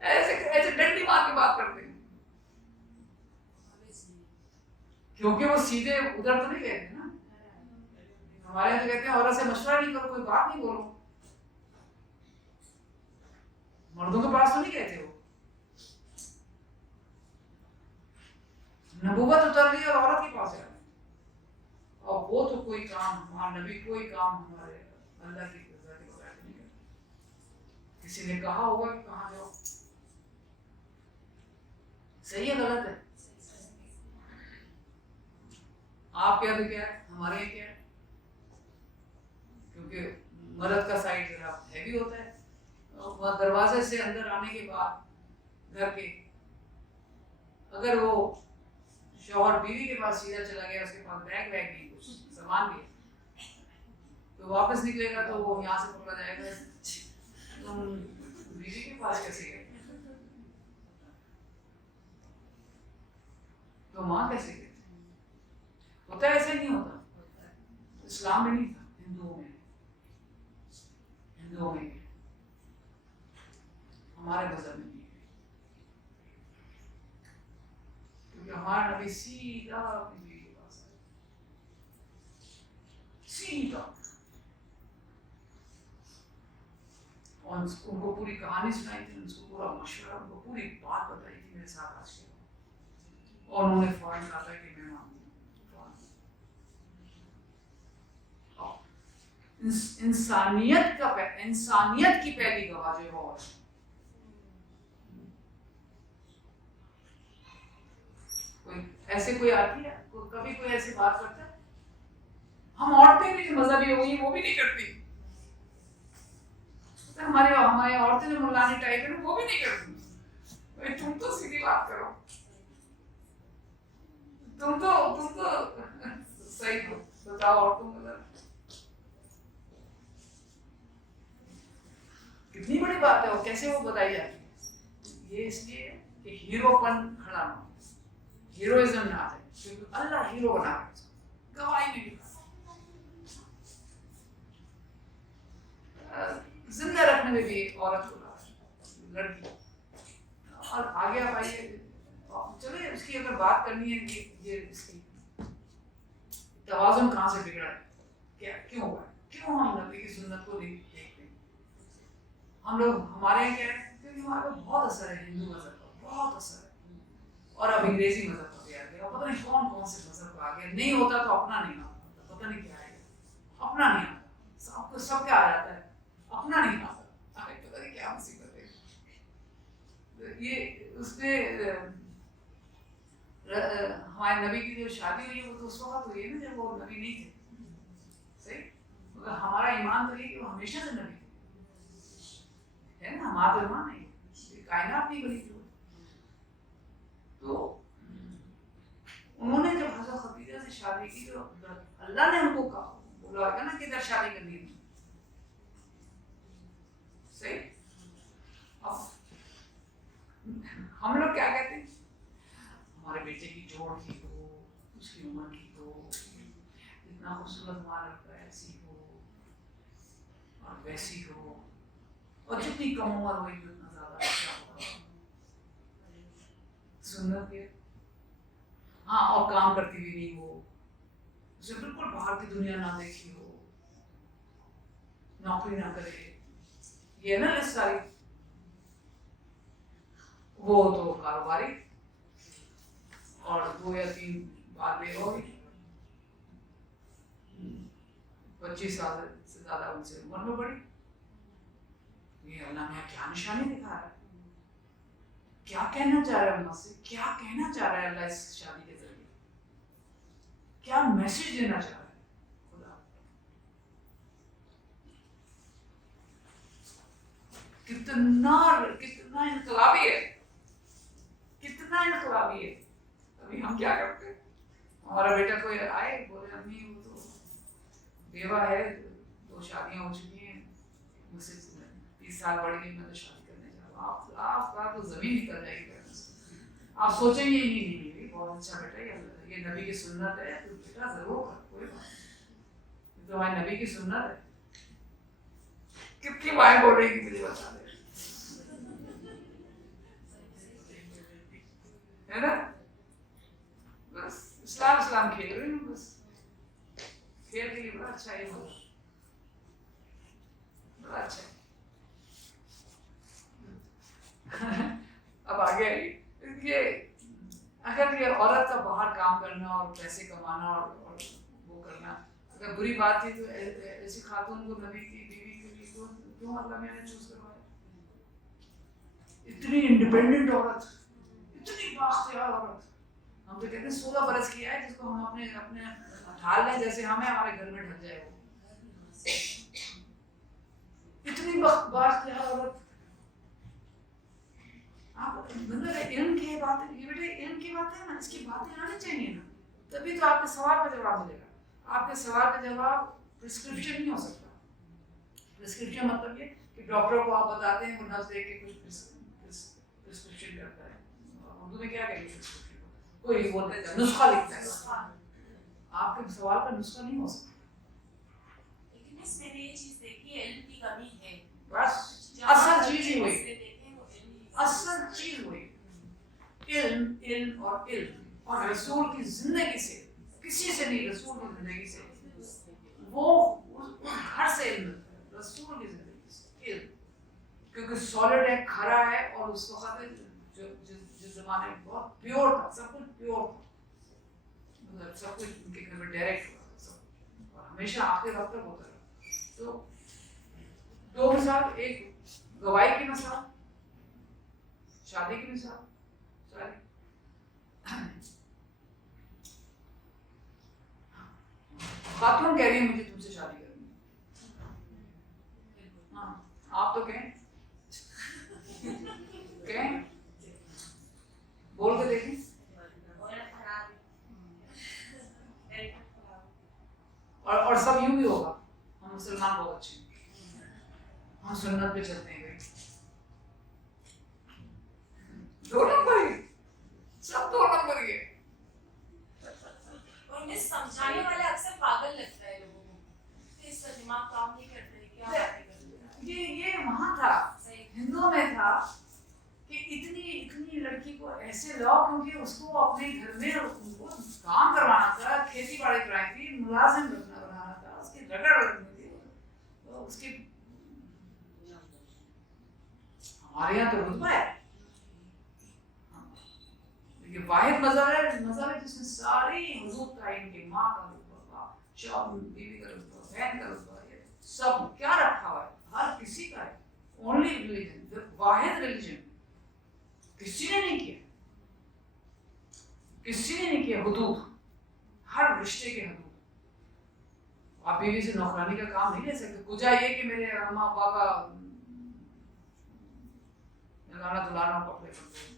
ایسے ڈنڈی مار کے بات کرتے ہیں، کیونکہ وہ سیدھے ادھر تو نہیں کہتے نا، ہمارے یہاں تو کہتے ہیں عورت سے مشورہ نہیں کرو، کوئی بات نہیں بولو، مردوں کے پاس تو نہیں کہتے وہ، نبوت اتر رہی ہے اور عورت کے پاس ہے، اور وہ تو کوئی کام، ہمارا نبی کوئی کام ہمارے اللہ کی رضا کے بغیر نہیں کرتا، کسی نے کہا ہوگا کہ کہاں جاؤ، صحیح ہے غلط ہے؟ آپ کیا تو کیا ہے، ہمارے یہاں کیا ہے، کیونکہ مرد کا سائڈ ذرا ہیوی ہوتا ہے، اور دروازے سے اندر آنے کے بعد گھر کے، اگر وہ شوہر بیوی کے پاس سیدھا چلا گیا، اس کے پاس بیگ نہیں، کچھ سامان بھی، تو واپس نکلے گا تو وہ یہاں سے پکڑا جائے گا، تم بیوی کے پاس کیسے گئے، تو ماں کیسے گئے؟ ہوتا ہے ایسا نہیں ہوتا، اسلام میں نہیں تھا، ہندوؤں میں ہمارے مذہب میں نہیں ہے، کیونکہ ہمارا نبی سیدھا اپنی بیوی کے پاس آیا، سیدھا، اور ان کو پوری کہانی سنائی تھی، ان کو پورا مشورہ، ان کو پوری بات بتائی تھی، میرے ساتھ آج کے، اور انہوں نے فوراً کہا تھا کہ میں مانوں، انسانیت کی پہلی گواہ جو ہے، کوئی آتی ہے، کبھی کوئی ایسی بات کرتا ہے؟ ہم عورتیں بھی جو مذہبی ہوئی وہ بھی نہیں کرتی، हमारी औरतें जो मुल्लानी टाइप है ना वो भी नहीं करती भाई तुम तो सीधी बात करो तुम तो सही हो बताओ औरतों का कितनी बड़ी बात है वो कैसे वो बताई जाती है ये इसलिए कि हीरोपन खड़ा ना हो हीरोइज्म ना आ जाए क्योंकि अल्लाह हीरो बना रहा है गवाही में लिखा जिंदा रखने में भी औरत को लड़की और आगे आप आइए चलिए उसकी अगर बात करनी है कि ये इसकी तवाज़ुन कहाँ से बिगड़ा है क्या क्यों हुआ है क्यों हम नबी की सुन्नत को देखते हैं हम लोग हमारे यहाँ क्या है क्योंकि हमारे को बहुत असर है हिंदू मजहब का बहुत असर है और अब अंग्रेजी मजहब का भी आ गया पता नहीं कौन कौन से मजहब का आ गया नहीं होता तो अपना नहीं आता पता नहीं क्या आएगा अपना नहीं आता सबको सब क्या आ जाता है अपना नहीं आता पता नहीं क्या मुसीबत है ये उसमें हमारे नबी की जो शादी हुई है वो तो उस वक्त हुई है ना जब वो नबी नहीं थे सही मगर हमारा ईमान तो ये कि वो हमेशा से नबी थे है ना हमारा तो ईमान है कायनात नहीं बनी थी तो उन्होंने जब हज़रत खदीजा से शादी की तो अल्लाह ने हमको कहा बोला होगा ना किधर शादी करनी है सही अब हम लोग क्या कहते हैं हमारे बेटे की जोड़ ठीक हो उसकी उम्र ठीक हो इतना खूबसूरत माल रखता है ऐसी हो और वैसी हो और जितनी कम उम्र होगी उतना ज्यादा अच्छा होगा सुन्नत है हाँ और काम करती भी नहीं हो उसे बिल्कुल बाहर की दुनिया ना देखी हो नौकरी ना करे ये ना लिस्ट सारी वो तो कारोबारी और 2 या 3 बार भी होगी 25 साल से ज्यादा उनसे उम्र में बड़ी ये अल्लाह में क्या निशानी दिखा रहा है क्या कहना चाह रहा है अल्लाह से क्या कहना चाह रहा है अल्लाह इस शादी के जरिए क्या मैसेज देना चाह रहा है खुदा कितना कितना इनकलाबी है कितना इनकलाबी है अभी हम क्या करते हैं हमारा बेटा कोई आए बोले अम्मी वो तो बेवा है 2 शादियां हो चुकी हैं मुझसे 30 साल बढ़ गई मैं तो शादी करने जा रहा हूँ आपका तो जमीन निकल जाएगी आप सोचेंगे नहीं बहुत अच्छा बेटा ये नबी की सुन्नत है तो बेटा जरूर कर कोई बात नहीं तो हमारी नबी की सुन्नत है कितनी बार बोल रही मुझे बता दे है ना बस इस्लाम खेल रही हूँ बस खेल रही है बड़ा अच्छा है बड़ा अच्छा है अब आगे ये अगर ये औरत का बाहर काम करना और पैसे कमाना और वो करना अगर बुरी बात थी तो ऐसी खातून को नबी की बीवी के लिए क्यों अल्लाह मैंने चूज करवाया इतनी इंडिपेंडेंट औरत इतनी बाख्तियार औरत हम तो कहते हैं 16 बरस की है जिसको हम अपने ढाल लें जैसे हमें हमारे घर में ढल जाए वो इतनी बाख्तियार औरत आप मतलब इल्म की बातें ये बेटे इल्म की बातें है ना इसकी बातें आनी चाहिए ना तभी तो आपके सवाल का जवाब मिलेगा आपके सवाल का जवाब प्रिस्क्रिप्शन नहीं हो सकता प्रिस्क्रिप्शन मतलब ये कि डॉक्टर को आप बताते हैं वो नर्स देख के कुछ प्रिस्क्रिप्शन करता है उर्दू में क्या कहेंगे प्रिस्क्रिप्शन कोई बोलता है नुस्खा लिखता है आपके सवाल का नुस्खा नहीं हो सकता लेकिन मैंने ये चीज देखी है इल्म की कमी है बस असल चीज ही हुई असल चीज हुई इल्म और रसूल की जिंदगी से किसी से नहीं रसूल की जिंदगी से वो उस घर से इल्म रसूल की जिंदगी से इल्म क्योंकि सॉलिड है खरा है और उस वक्त जिस जमाने में बहुत प्योर था सब कुछ प्योर था मतलब सब कुछ उनके घर में डायरेक्ट हुआ था सब और हमेशा आखिर वक्त तक होता रहा तो 2 मिसाल एक गवाही की मिसाल शादी की मिसाल शादी खातून कह रही है मुझे तुमसे शादी करनी है हाँ आप तो कह اور سب یوں بھی ہوگا, ہم مسلمان بہت اچھے ہیں, ہم سنت پہ چلتے ہیں بھائی, 2 نمبر ہی, سب 2 نمبر ہی. اور انہیں سمجھانے والا اکثر پاگل لگتا ہے لوگوں کو کہ اس کا دماغ کام نہیں کرتے, کیا باتیں کرتے ہیں. یہ وہاں تھا, ہندوؤں میں تھا کہ اتنی لڑکی کو ایسے لاؤ, کیونکہ اس کو اپنے گھر میں وہ کام کروانا تھا, کھیتی باڑی کرائی تھی, ملازم بنانا تھا, اس کی رگڑ رکھنی تھی, اس کی. ہمارے یہاں تو رتبہ ہے, یہ واحد مذہب ہے جس میں ساری حضور کا, ان کی ماں کا رتبہ, شوہر بیوی کا رتبہ, بہن کا رتبہ, یہ سب کیا رکھا ہوا ہے, ہر کسی کا ہے. اونلی ریلیجن, واحد ریلیجن, کسی نے نہیں کیا, کسی نے نہیں کیا. حدود, ہر رشتے کے حدود. آپ بیوی سے نوکرانی کا کام نہیں لے سکتے. کجا یہ کہ میرے اماں پاپا نگانا دلانا کپڑے پہنتے,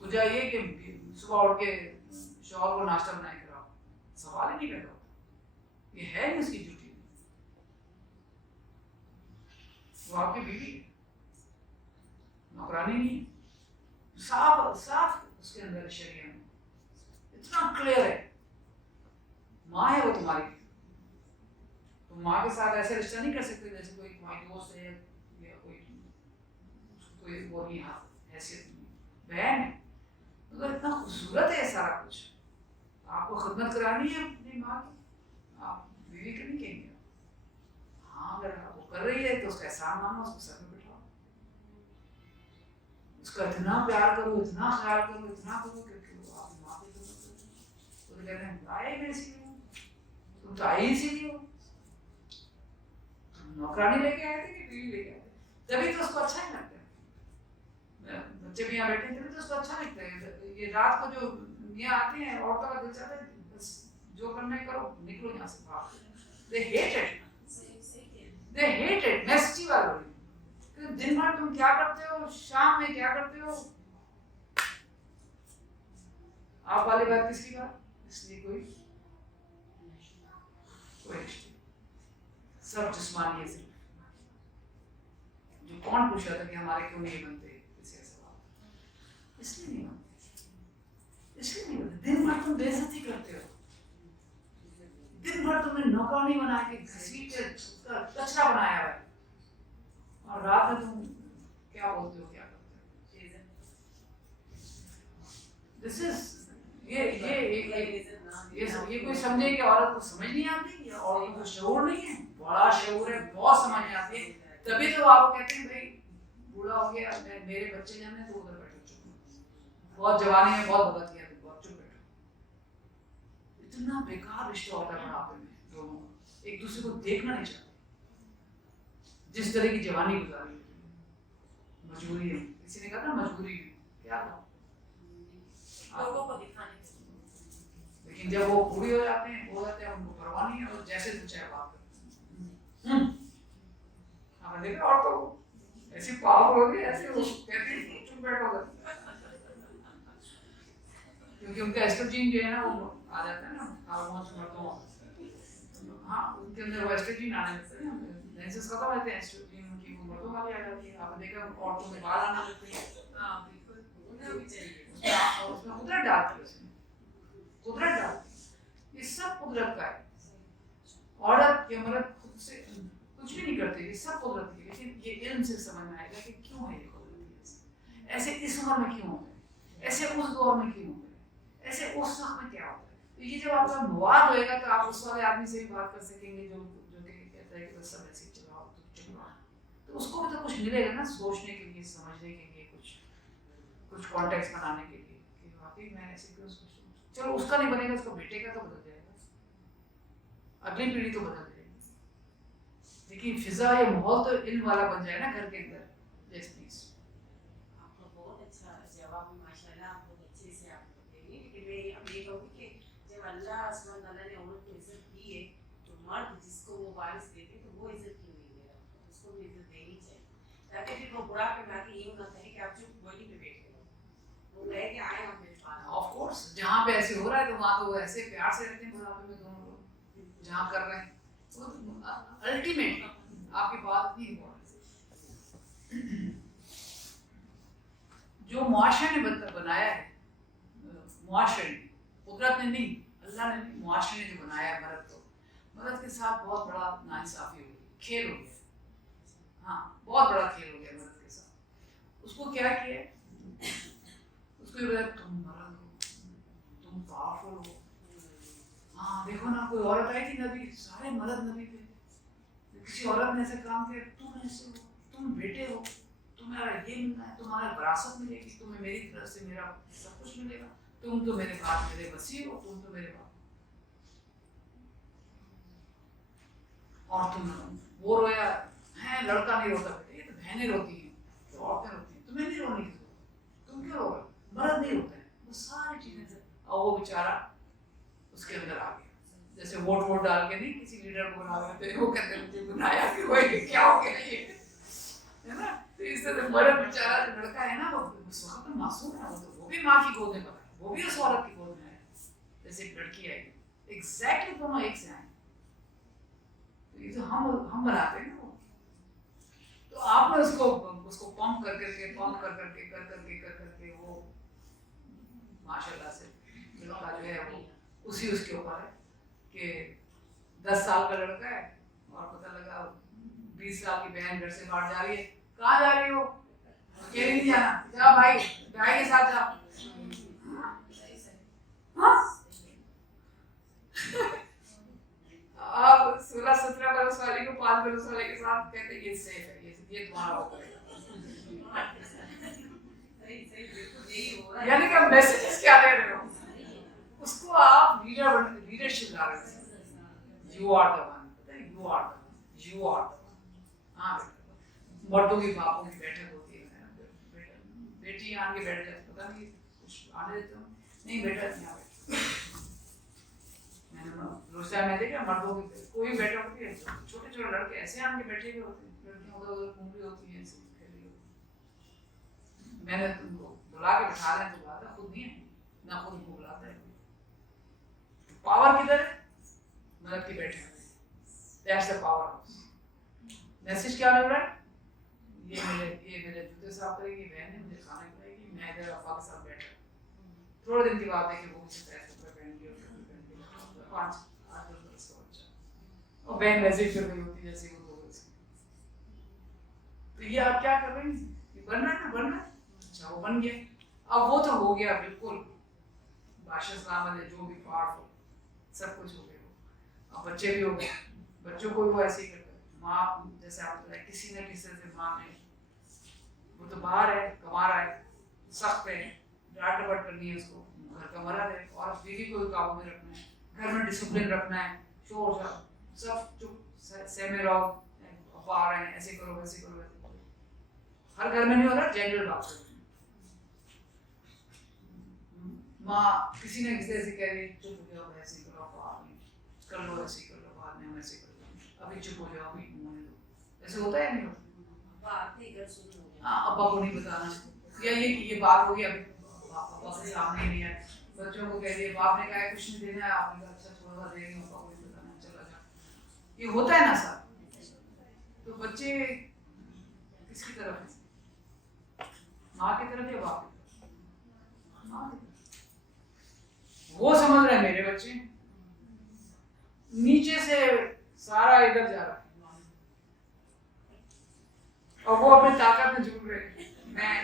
کجا یہ کہ صبح اٹھ کے شوہر کو ناشتہ بنائے کراؤ, سوال ہی نہیں پیدا ہوتا. یہ ہے نہیں اس کی ڈیوٹی, وہ آپ کی بیوی ہے, نوکرانی نہیں. صاف اس کے اندر شریعت میں اتنا کلیئر ہے. ماں ہے وہ تمہاری, تم ماں کے ساتھ ایسے رشتہ نہیں کر سکتے جیسے کوئی تمہاری دوست ہے یا کوئی وہ نہیں, حیثیت نہیں. بہن ہے, مگر اتنا خوبصورت ہے سارا کچھ. آپ کو خدمت کرانی ہے اپنی ماں کی, آپ بیوی کے نہیں کہیں گے. ہاں اگر وہ کر رہی ہے تو اس کا احسان مانو, اس کو سر میں بٹھاؤ, اس کا اتنا پیار کرو, اتنا خیال کرو, اتنا کرو کہ وہ آپ ماں کی خدمت کرو. وہ کہتے ہیں آئے میں اسی لیے, تم تو آئی اسی لیے ہو, تم نوکرانی لے کے آئے تھے کہ بیوی لے کے آئے تھے, تبھی تو اس کو اچھا ہی لگتا ہے. بچے بھی یہاں بیٹھے تھے تو اس کو اچھا لگتا ہے. یہ رات کو جو میاں آتے ہیں, عورتوں کا دل چاہتا ہے بس جو کرنا ہے کرو, نکلو یہاں سے باہر. They hate it. They hate it. میں سچی بات بولی, کہ دن بھر تم کیا کرتے ہو, شام میں کیا کرتے ہو. آپ والی بات کس کی بات, اس لیے کوئی رشتے, سب جسمانی ہے. صرف جو کون پوچھ رہا تھا کہ ہمارے کیوں نہیں بنتے, کسی ایسا بات اس لیے نہیں بنتے, اس لیے نہیں بنتے. دن بھر تم بے عزتی کرتے ہو, دن بھر تم نے نوکرانی بنا کے گھسیٹ کے کچرا بنایا ہوا ہے, اور رات میں تم کیا بولتے ہو, کیا کرتے ہو. دس از یہ کوئی سمجھے کہ عورت کو سمجھ نہیں آتی, یا عورت کو شعور نہیں ہے. بڑا شعور ہے, بہت سمجھ آتی ہے. تبھی تو آپ کو کہتے ہیں بھائی بوڑھا ہو گیا, میرے بچے جانے تو ادھر بیٹھو, چپ, بہت جوانی میں بہت بھگت کیا, بہت چپ بیٹھو. اتنا بیکار رشتہ ہوتا ہے بڑھاپے میں, دونوں ایک دوسرے کو دیکھنا نہیں چاہتے. جس طرح کی جوانی گزاری, مجبوری ہے, کسی نے کہا تھا مجبوری ہے, کیا تھا لوگوں کو دکھانے کے لیے. لیکن جب وہ بوڑھی ہو جاتے ہیں, ان کو پرواہ نہیں ہے, اور جیسے تو چاہے بات کرتے ہیں. ہم نے دیکھا اور تو ایسی پاور ہوگی, ایسے وہ کہتے ہیں چپ بیٹھو گا, کیونکہ ان کا ایسٹروجین جو ہے نا وہ آ جاتا ہے نا, ہارمونس مردوں, ہاں ان کے اندر وہ ایسٹروجین آنے لگتے ہیں, مینسز ختم ہوتے ہیں, ایسٹروجین ان کی مردوں والی آ جاتی ہے. آپ نے دیکھا عورتوں میں بال آنا لگتے ہیں. ہاں بالکل, انہیں بھی چاہیے. اس میں قدرت ڈالتی ہے, اس میں قدرت ڈالتی ہے. یہ سب قدرت کا ہے. عورت یا مرد خود سے کچھ بھی نہیں کرتے, یہ سب قدرت کی. لیکن یہ علم سے سمجھ میں آئے گا کہ کیوں ہے یہ قدرت, ایسے اس عمر میں کیوں ہوتا ہے, ایسے اس دور میں کیوں ہوتا ہے, ایسے اس وقت میں کیا ہوتا ہے. تو یہ جب آپ کا مواد ہوئے گا تو آپ اس والے آدمی سے بھی بات کر سکیں گے جو کہ کہتا ہے کہ بس سب ایسے چلاؤ تو چلاؤ. تو اس کو بھی تو کچھ ملے گا نا, سوچنے کے لیے, سمجھنے کے لیے, کچھ کانٹیکس بنانے کے لیے کہ واقعی میں ایسے کیوں سوچ رہا ہوں. چلو اس کا نہیں بنے گا, اس کا بیٹے کا تو بدل جائے گا, اگلی پیڑھی تو بدل جائے گی. لیکن فضا یا ماحول تو علم والا بن جائے نا گھر کے اندر. یس پلیز. آپ کا بہت اچھا جواب ہے, ماشاء اللہ, آپ بہت اچھے سے آپ بتائیں گے. لیکن میں اب یہ کہوں گی کہ جب اللہ سبحانہ تعالیٰ نے عورت کو عزت دی ہے تو مرد جس کو وہ وارث دیتے تو وہ عزت کیوں نہیں دے رہا, اس کو بھی عزت دینی چاہیے, تاکہ پھر وہ بڑھاپے میں آ کے یوں نہ کہے کہ آپ چپ وہی پہ بیٹھے ہو, وہ کہے کہ آئے ہم میرے پاس. آف کورس, جہاں پہ ایسے ہو رہا ہے تو وہاں تو ایسے پیار سے رہتے ہیں بڑھاپے میں دونوں لوگ جہاں کر رہے ہیں. الٹیمیٹ آپ کی بات اتنی امپورٹنٹ جو معاشرے نے بنایا ہے, معاشرے نے, قدرت نے نہیں, اللہ نے نہیں, معاشرے نے جو بنایا ہے مرد کو, مرد کے ساتھ بہت بڑا ناانصافی ہو گئی, کھیل ہو گیا. ہاں بہت بڑا کھیل ہو گیا مرد کے ساتھ. اس کو کیا کیا, اس کو یہ بولا تم مرد ہو, تم پاورفل ہو. ہاں دیکھو نا کوئی عورت آئی تھی نبی, سارے مرد نبی تھے, کسی عورت نے ایسا کام کیا, تم ایسے ہو, تم بیٹے ہو, تمہارا یہ ملنا ہے, تمہارا وراثت ملے گی, تمہیں میری طرف سے میرا سب کچھ ملے گا, تم تو میرے بعد میرے وسیع ہو, تم تو میرے بعد. اور تم وہ رویا ہے, لڑکا نہیں روتا بیٹے, یہ تو بہنیں روتی ہیں, تو عورتیں روتی ہیں, تمہیں نہیں رونے کی ضرورت, تم کیوں رو رہے, مرد نہیں روتے ہیں. وہ ساری چیزیں سے اور وہ بیچارہ اس کے اندر آ گیا. جیسے ووٹ ڈال کے نہیں کسی لیڈر کو بنا دیتے ہیں, وہ کہتے ہیں مجھے بنایا کہ وہ کیا ہو گیا یہ, ہے نا. تو اس طرح مرد بیچارہ جو لڑکا ہے نا, وہ اس وقت معصوم ہے, وہ بھی ماں کی گود میں پڑا ہے, وہ بھی اس عورت کی گود میں ہے, جیسے ایک لڑکی آئی. ایگزیکٹلی دونوں ایک سے آئے. تو یہ تو ہم بناتے ہیں نا وہ. تو آپ نے اس کو پمپ کر کے وہ ماشاء اللہ سے لڑکا جو ہے وہ اسی اس کے اوپر ہے کہ 10 سال کا لڑکا ہے اور پتہ لگا 20 سال کی بہن گھر سے باہر جا رہی ہے. کہاں جا رہی ہو, اکیلے نہیں جانا, جا بھائی بھائی کے ساتھ جا. آپ 16-17 برس والی کو 5 برس والے کے ساتھ کہتے ہیں یہ سیف ہے, یہ تمہارا ہو کرے گا. یعنی کہ میسیجز کیا دے رہے ہو اس کو, آپ لیڈرشپ لا رہے ہیں. You are the one, you are the one, you are the one. ہاں مردوں کی باپوں کی بیٹھک ہوتی ہے, بیٹی آن کے بیٹھ جاتی, پتا نہیں کچھ آنے دیتے ہوں, نہیں بیٹا نہیں آ روزہ میں دیکھا مردوں کی کوئی بیٹھا ہوتی ہے, چھوٹے چھوٹے لڑکے ایسے آن کے بیٹھے ہوئے ہوتے ہیں, لڑکیاں ادھر ادھر گھوم رہی ہوتی ہیں ایسے کھیل رہی ہوتی. میں نے تم کو بلا کے بٹھا رہے ہیں, تو بلاتا خود نہیں ہے, نہ خود کو بلاتا ہے. پاور کدھر ہے, مرد کے بیٹھے ہوئے, that's the power house. Message کیا مل رہا ہے, یہ میرے جوتے صاف کرے گی, بہن ہے مجھے کھانا کھلائے گی, میں ادھر ابا کے ساتھ بیٹھا. تھوڑے دن کے بعد دیکھے وہ مجھے پیسے پہن کے 5-8 برس کا بچہ, اور بہن ویسے ہی کر رہی ہوتی جیسے وہ 2 برس کی. تو یہ آپ کیا کر رہے ہیں, یہ بن رہا ہے نا, بن رہا ہے. اچھا وہ بن گیا, اب وہ تو ہو گیا بالکل بادشاہ اسلام ہے, جو بھی پاورفل سب کچھ ہو گیا. اب بچے بھی ہو گئے, بچوں کو بھی وہ ایسے ہی کرتے ہیں. ماں جیسے آپ بتائیں کسی نہ کسی سے ماں نے, وہ تو باہر ہے کما رہا ہے, سخت ہے, ڈانٹ ڈپٹ کرنی ہے اس کو, گھر کا مرد ہے, اور بیوی کو بھی قابو میں رکھنا ہے, گھر میں ڈسپلن رکھنا ہے, شور سب چپ سہمے رہو, ابا آ رہے ہیں ایسے کرو ویسے کرو ویسے کرو. ہر گھر میں نہیں ہو رہا, جنرل بات کرتے ہیں. ماں کسی نہ کسی ایسے کہہ رہی چپ ہو جاؤ, ایسے کرو, باہر نہیں کر لو, ایسے کر لو, باہر نہیں ایسے کر لو, ابھی چپ ہو جاؤ, ابھی ہونے دو. ایسے ہوتا ہے نہیں ہوتا. ہاں ابا کو نہیں بتانا, یا یہ کہ یہ بات ہوگی ابھی ابا کے سامنے نہیں ہے. بچوں کو کہہ دیے, باپ نے کہا کچھ نہیں دینا ہے, آپ نے کہا اچھا تھوڑا سا دے گی, ابا کو نہیں بتانا, چلا جا. یہ ہوتا ہے نا سر. تو بچے کس کی طرف ہے, ماں کی طرف یا باپ کی طرف؟ ماں کی طرف. وہ سمجھ رہے ہیں میرے بچے, نیچے سے سارا ادھر جا رہا ہے, اور وہ اپنی طاقت میں جھوٹ رہے ہیں. میں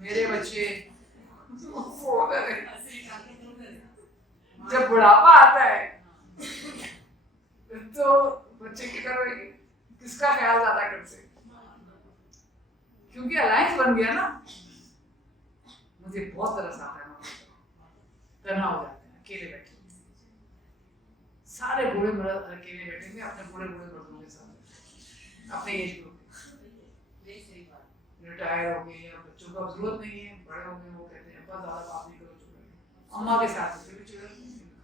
میرے بچے جب بڑھاپا آتا ہے تو بچے کی طرح کس کا خیال زیادہ کرتے, کیونکہ الائنس بن گیا نا. مجھے بہت طرح سے آتا ہے, تنہا ہو جاتے ہیں, اکیلے بیٹھے, سارے بوڑھے مرد اکیلے بیٹھے ہوئے اپنے بوڑھے مردوں کے ساتھ, اپنے ایج گروپ ریٹائر ہو گئے, یا بچوں کو اب ضرورت نہیں ہے, بڑے ہو گئے, وہ کہتے ہیں ابا زیادہ بات نہیں کرو, چپ رہے. اماں کے ساتھ بھی چڑھ,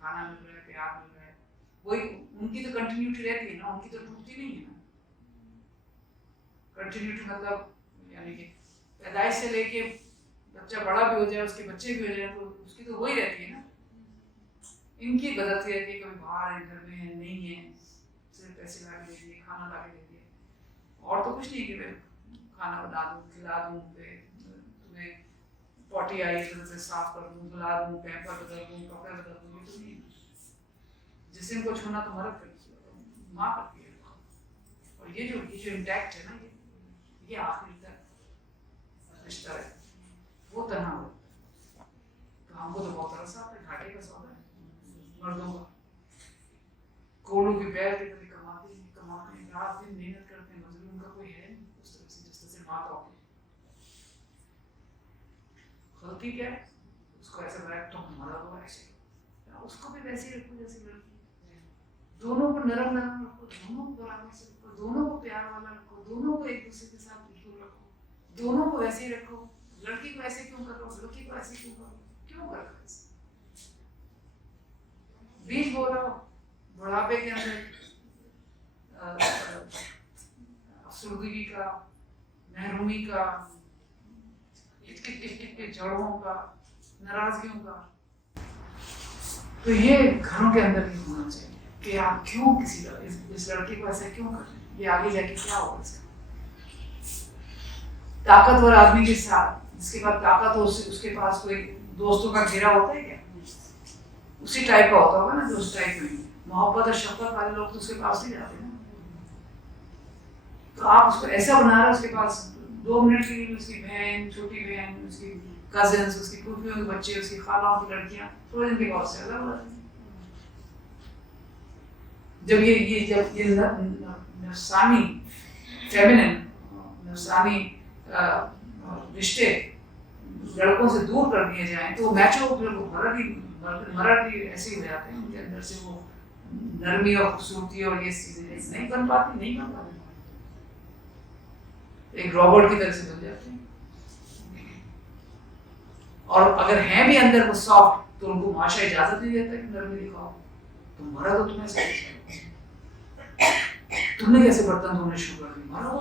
کھانا مل رہا ہے, پیار مل رہا ہے, وہی ان کی تو کنٹینیوٹی رہتی ہے نا, ان کی تو ٹوٹتی نہیں ہے نا. کنٹینیوٹی مطلب یعنی کہ پیدائش سے لے کے بچہ بڑا بھی ہو جائے, اس کے بچے بھی ہو جائے, تو اس کی تو وہی رہتی ہے نا. इनकी बदलती रहती है, कभी बाहर है, घर में है, नहीं है, सिर्फ पैसे ला के दे दिए, खाना ला के दे दिए, और तो कुछ नहीं कि मैं खाना बना दूँ, खिला दूँ, तुम्हें पॉटी आई तो उसे साफ कर दूँ, धुला दूँ, पैम्पर बदल दूँ, कपड़े बदल दूँ, ये तो नहीं। जिसम को छूना तो मदद करती है, माँ करती है। और ये जो इंटैक्ट है ना, ये आखिरी तक रिश्ता है, वो तन्हा हो। तो हमको तो बहुत तरस आता है, घाटे का सौदा है मर्दों का। कोड़ों की बैल की तरह कमाते हैं, रात दिन मेहनत करते हैं, मजदूर उनका कोई है नहीं उस तरह से, जिस तरह से माँ का होती है। गलती क्या है, उसको ऐसा बनाया तो हमारा तो ऐसे, उसको भी वैसे ही रखो जैसे लड़की। दोनों को नरम नरम रखो, दोनों को बराबर से रखो, दोनों को प्यार वाला रखो, दोनों को एक दूसरे के साथ बिल्कुल रखो, दोनों को वैसे ही रखो। लड़की को ऐसे क्यों करो, लड़की को ऐसे क्यों करो, क्यों कर रहे हैं? बीज बो रहा हो, बुढ़ापे के अंदर अफसरदगी का, महरूमी का, के जड़ों का, नाराजगियों का। तो ये घरों के अंदर नहीं होना चाहिए कि आप क्यों किसी इस लड़की को ऐसा क्यों कर रहे हैं, ये आगे जाके क्या होगा इसका। ताकतवर आदमी के साथ, जिसके पास ताकत हो, उसके पास कोई दोस्तों का घेरा होता है क्या? उसी टाइप का होता होगा ना, जो उस टाइप में मोहब्बत और शफकत वाले लोग तो उसके पास नहीं जाते ना। तो आप उसको ऐसा बना रहे हो, उसके पास 2 मिनट के लिए उसकी बहन, छोटी बहन, उसकी कजिन्स, उसकी फूफियों के बच्चे, उसकी खालाओं की लड़कियां थोड़े दिन के बाद से अलग हो जाती हैं। जब ये नफसानी फेमिनिन नफसानी रिश्ते लड़कों से दूर कर दिए जाएं तो मैचो मर्द ही ऐसे हो जाते हैं, उनके अंदर से वो नरमी और खूबसूरती और ये चीजें नहीं बन पाती। एक रॉबर्ट की तरह से बन जाते हैं। और अगर हैं भी अंदर वो सॉफ्ट, तो उनको माशा इजाजत नहीं देता कि नरमी दिखाओ। तो मरा तो तुम्हें तुमने कैसे बर्तन धोने शुरू कर दी, मरा वो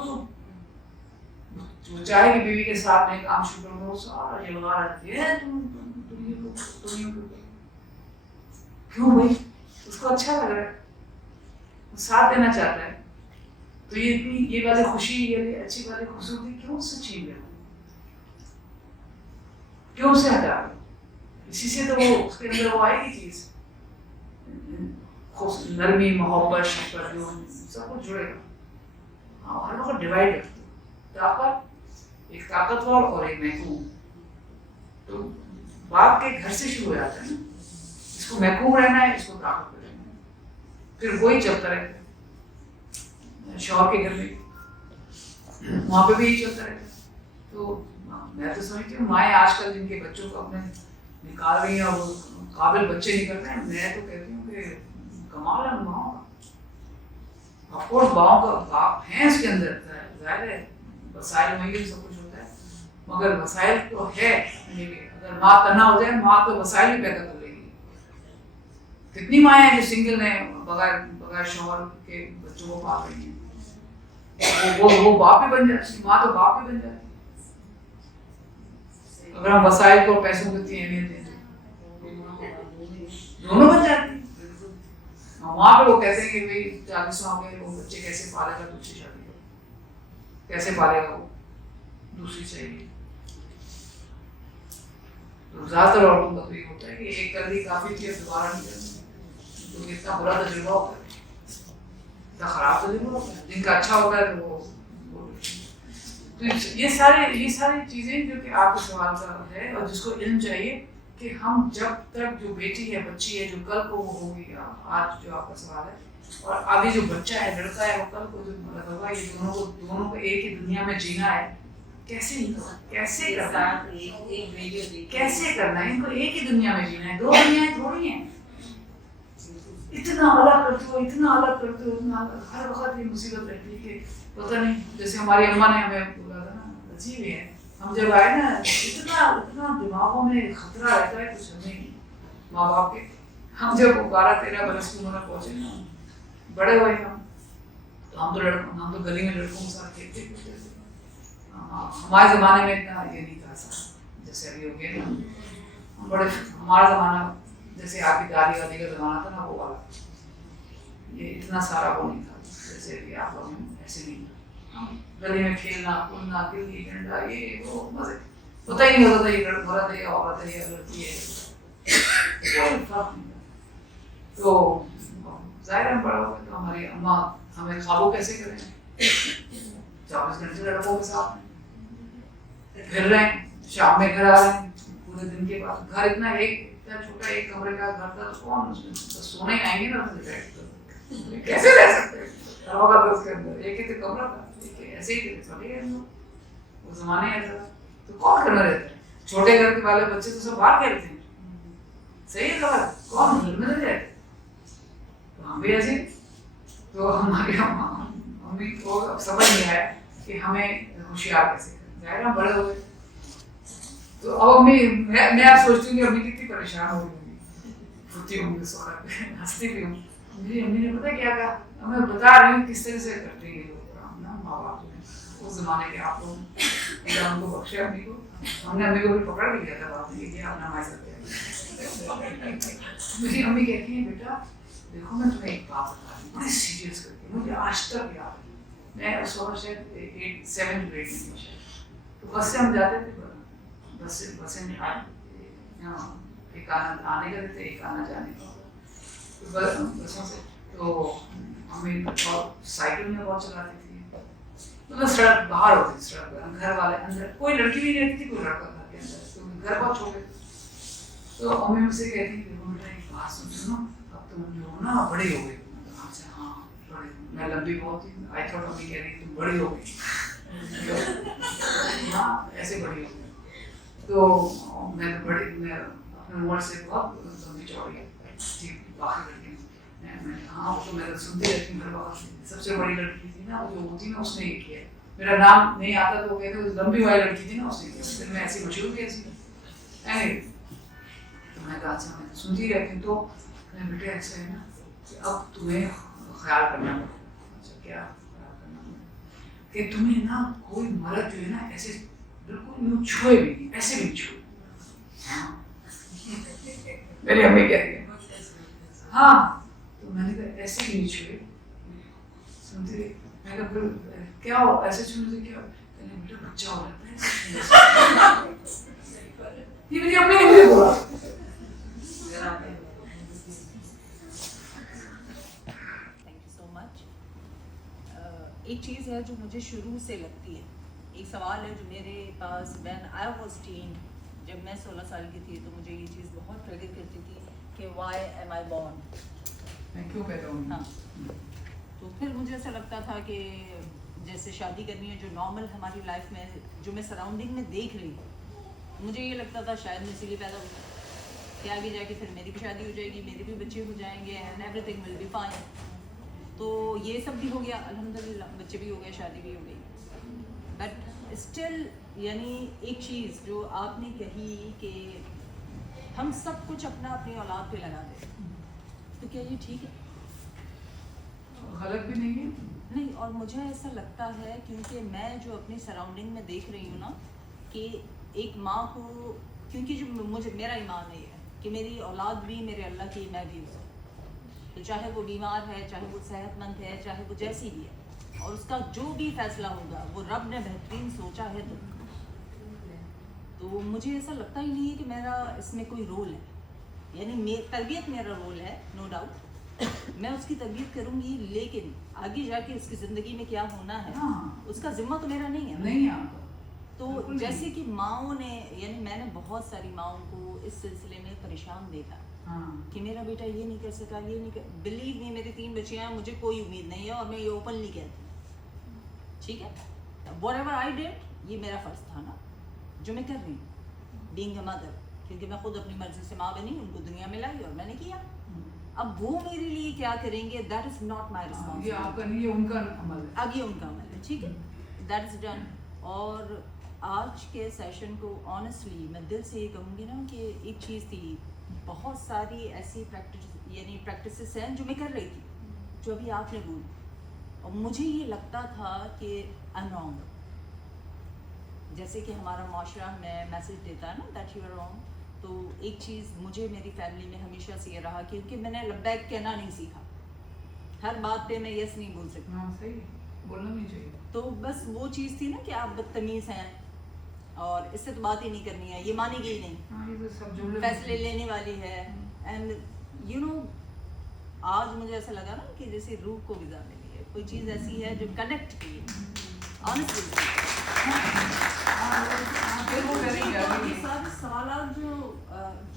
तो चाहे कि बीवी के साथ में काम शुरू कर दो, सारा ये लगा रहती है तुम क्यों भाई, उसको अच्छा लग रहा है, वो साथ देना चाहता है, तो ये वाली खुशी, ये अच्छी वाली खूबसूरती क्यों उससे छीन रहे हो, क्यों उसे हटा रहे हो? इसी से तो वो उसके अंदर वो आएगी चीज, नरमी, मोहब्बत, शफकत, जो सब कुछ जुड़ेगा। हर लोग डिवाइड करते ताकत, एक ताकतवर और एक महकूम। तो बाप के घर से शुरू हो जाता है ना, इसको महकूम रहना है, इसको ताकतवर रहना है। फिर वही चलता रहता है शौहर के घर में, वहां पे भी यही चलता रहता है। तो मैं तो समझती हूँ माएँ आजकल जिनके बच्चों को अपने निकाल रही हैं और वो काबिल बच्चे निकल रहे हैं, मैं तो कहती हूँ कि कमाल है माओ का। ऑफकोर्स बाओं का बाप है इसके अंदर, जाहिर है वसाइल वही सब कुछ होता है, मगर वसाइल तो है। अगर माँ तन्हा हो जाए, माँ तो वसाइल भी पैदा कर लेगी। कितनी माएँ हैं जो सिंगल हैं, बगैर शौहर के बच्चों को पाल रही हैं, वो बाप भी बन जाती है, माँ तो बाप भी बन जाती है। अगर हम वसाइल को पैसों की अहमियत दें दोनों बन जाती है। वहाँ पे वो कहते हैं कि भाई 40 हो गए, वो बच्चे कैसे पालेगा, दूसरी शादी करो, कैसे पालेगा वो, दूसरी चाहिए। तो ज्यादातर औरतों का तो ये होता है कि एक कर दी काफी थी, अब दोबारा नहीं करनी। तो कितना बुरा तजुर्बा होता है, इतना खराब तजुर्बा होता है। जिनका अच्छा होता है तो वो तो ये सारी चीजें जो कि आपके सवाल का है, और जिसको इल्म चाहिए कि हम जब तक जो बेटी है, बच्ची है, जो कल को वो होगी, आज जो आपका सवाल है, और आगे जो बच्चा है, लड़का है, वो कल को जो मतलब होगा, ये दोनों को एक ही दुनिया में जीना है। कैसे करना है, इनको एक ही दुनिया में जीना है, 2 दुनियाएं थोड़ी हैं। इतना अलग करते हो, इतना हर वक्त ये मुसीबत रहती है कि पता नहीं, जैसे हमारी अम्मा ने हमें बोला था ना, अजीब है, हम जब आए ना, इतना दिमागों में खतरा रहता है कुछ नहीं माँ बाप के। हम जब 12-13 बरस की उम्र में पहुंचे ना, बड़े हुए हम तो गली में लड़कों के साथ खेलते थे। हमारे जमाने में इतना ये नहीं था जैसे अभी हो गया ना, हमारा जमाना जैसे आपकी दादी वादी का जमाना था ना वो वाला, ये इतना सारा वो नहीं था जैसे कि आप लोग ऐसे नहीं था। गली में खेलना कूदना गिल्ली डंडा ये वो मजे पता ही नहीं होता था ये मर्द है या औरत है या लड़की है, कोई फर्क नहीं था। तो जाहिर है बड़ा हो गया तो हमारी अम्मा हमें काबू कैसे करें, 24 घंटे लड़कों के साथ फिर रहे हैं, शाम में घर आ रहे हैं पूरे दिन के बाद। घर इतना इतना छोटा एक कमरे का घर था, कौन उसमें तो सोने आएंगे ना उसमें कैसे रह सकते हैं, दरवाजा था उसके अंदर, एक ही तो कमरा था, ऐसे ही थे चले गए वो जमाने ऐसा। तो कौन घर में रहता है, छोटे घर के वाले बच्चे तो सब बाहर खेलते हैं, सही है खबर, कौन घर में रहते हैं। तो हम भी ऐसे, तो हमारी मम्मी को अब समझ नहीं आया कि हमें होशियार कैसे करें, जाहिर हम बड़े हो गए। तो अब अम्मी मैं आप सोचती हूँ कि अम्मी कितनी परेशान हो गई, फुर्ती होंगी उस वक्त, हंसती भी हूँ। मेरी अम्मी ने पता क्या कहा, मैं बता रही हूँ किस तरह से करते हैं लोग ना माँ बाप उस जमाने के, आप लोग उनको बख्शे अम्मी को, हमने अम्मी को भी पकड़ भी लिया था बात में कि आप नमाज करते हैं। मेरी अम्मी कहती है बेटा देखो मैं तुम्हें एक बात बता रही हूँ बड़ी सीरियस करके, मुझे आज तक याद है, मैं उस वक्त शायद 7th ग्रेड में शायद, तो बस से हम जाते थे, बसें एक आने का देते एक आना जाने का, तो बसों से तो हमें साइकिल में बहुत चलाती थी, मतलब सड़क बाहर होती थी, सड़क घर वाले अंदर, कोई लड़की नहीं रहती थी, कोई लड़का घर के अंदर, तो घर बहुत छोटे। तो मम्मी मुझसे कहती थी देखो बेटा एक बात सुनो, अब तुम जो हो ना बड़ी हो गई। अच्छा हाँ बड़ी, मैं लंबी बहुत थी, आई थॉट मम्मी कह रही तुम बड़ी हो गई। हाँ ऐसे बड़ी हो गई, तो मैं बड़ी, मैं अपने उम्र से बहुत लंबी चौड़ी थी, बाकी लड़की मैंने हाँ तो मैं सुनती रहती हूँ, सबसे बड़ी लड़की थी ना जो होती ना उसने ये किया, मेरा नाम नहीं आता तो कहते लंबी वाली लड़की थी ना उसने किया, फिर मैं ऐसी मशहूर भी ऐसी तो मैं कहा अच्छा मैं सुनती रहती हूँ। तो मैं बेटे ऐसा है ना कि अब तुम्हें ख्याल करना पड़ेगा। अच्छा क्या ख्याल करना पड़ेगा कि तुम्हें ना कोई मर्द जो है ना ऐसे बिल्कुल यूँ छुए भी नहीं, ऐसे भी छुए। मेरी अम्मी कह रही है हाँ, तो मैंने कहा ऐसे भी नहीं छुए, सुनती रही। मैं कहा फिर क्या हो ऐसे छूने से क्या, कहने बेटा बच्चा हो जाता है। ये मेरी अम्मी ने मुझे बोला। एक चीज़ है जो मुझे शुरू से लगती है, एक सवाल है जो मेरे पास व्हेन आई वाज टीन, जब मैं 16 साल की थी तो मुझे ये चीज़ बहुत ट्रिगर करती थी कि व्हाई एम आई बॉर्न, मैं क्यों पैदा हूँ। हाँ तो फिर मुझे ऐसा लगता था कि जैसे शादी करनी है जो नॉर्मल हमारी लाइफ में जो मैं सराउंडिंग में देख रही हूँ, मुझे ये लगता था शायद मैं इसीलिए पैदा हुई कि आगे जाके फिर मेरी भी शादी हो जाएगी, मेरे भी बच्चे हो जाएंगे and everything will be fine. तो ये सब भी हो गया अल्हम्दुलिल्लाह, बच्चे भी हो गए, शादी भी हो गई, बट स्टिल यानी एक चीज़ जो आपने कही कि हम सब कुछ अपना अपनी औलाद पे लगा दें, तो क्या ये ठीक है? गलत भी नहीं है नहीं, और मुझे ऐसा लगता है क्योंकि मैं जो अपनी सराउंडिंग में देख रही हूँ ना कि एक माँ को, क्योंकि जो मुझे मेरा ईमान ये है कि मेरी औलाद भी मेरे अल्लाह की, मैं भी हूँ, तो चाहे वो बीमार है, चाहे वो सेहतमंद है, चाहे वो जैसी भी है, और उसका जो भी फैसला होगा वो रब ने बेहतरीन सोचा है। तो मुझे ऐसा लगता ही नहीं है कि मेरा इसमें कोई रोल है, यानी तरबियत मेरा रोल है नो डाउट, मैं उसकी तरबियत करूँगी, लेकिन आगे जाके उसकी ज़िंदगी में क्या होना है उसका जिम्मा तो मेरा नहीं है। नहीं है। तो जैसे कि माँओं ने, यानी मैंने बहुत सारी माँओं को इस सिलसिले में परेशान देखा कि मेरा बेटा ये नहीं कर सका, ये नहीं कर, बिलीव मी मेरी 3 बच्चियाँ हैं, मुझे कोई उम्मीद नहीं है और मैं ये ओपनली कहती हूँ, ठीक है, व्हाटएवर आई डिड ये मेरा फ़र्ज़ था ना जो मैं कर रही हूँ बीइंग अ मदर, क्योंकि मैं खुद अपनी मर्जी से माँ बनी, उनको दुनिया में लाई और मैंने किया। अब वो मेरे लिए क्या करेंगे that is not my responsibility, ये आपका नहीं, ये उनका अमल है, अब ये उनका अमल है, ठीक है, दैट इज़ डन। और आज के सेशन को ऑनेस्टली मैं दिल से ये कहूँगी ना कि एक चीज़ थी, बहुत सारी ऐसी प्रैक्टिसेस हैं जो मैं कर रही थी जो अभी आपने बोली, और मुझे ये लगता था कि आई एम रॉन्ग, जैसे कि हमारा माशरा में मैसेज देता है ना दैट यू आर रॉन्ग, तो एक चीज़ मुझे मेरी फैमिली में हमेशा से ये रहा क्योंकि मैंने लब्बैक कहना नहीं सीखा, हर बात पे मैं यस नहीं बोल सकती। हाँ सही है, बोलना नहीं चाहिए। तो बस वो चीज़ थी ना कि आप बदतमीज़ हैं और इससे तो बात ही नहीं करनी है, ये मानेगी ही नहीं, हाँ ये तो सब जुमले फैसले लेने वाली है। एंड यू नो आज मुझे ऐसा लगा ना कि जैसे रूह को ग़िज़ा मिली है, कोई चीज़ ऐसी है जो कनेक्ट की है ऑनेस्टली। फिर वो करेंगे ये आगे। सारे सवालात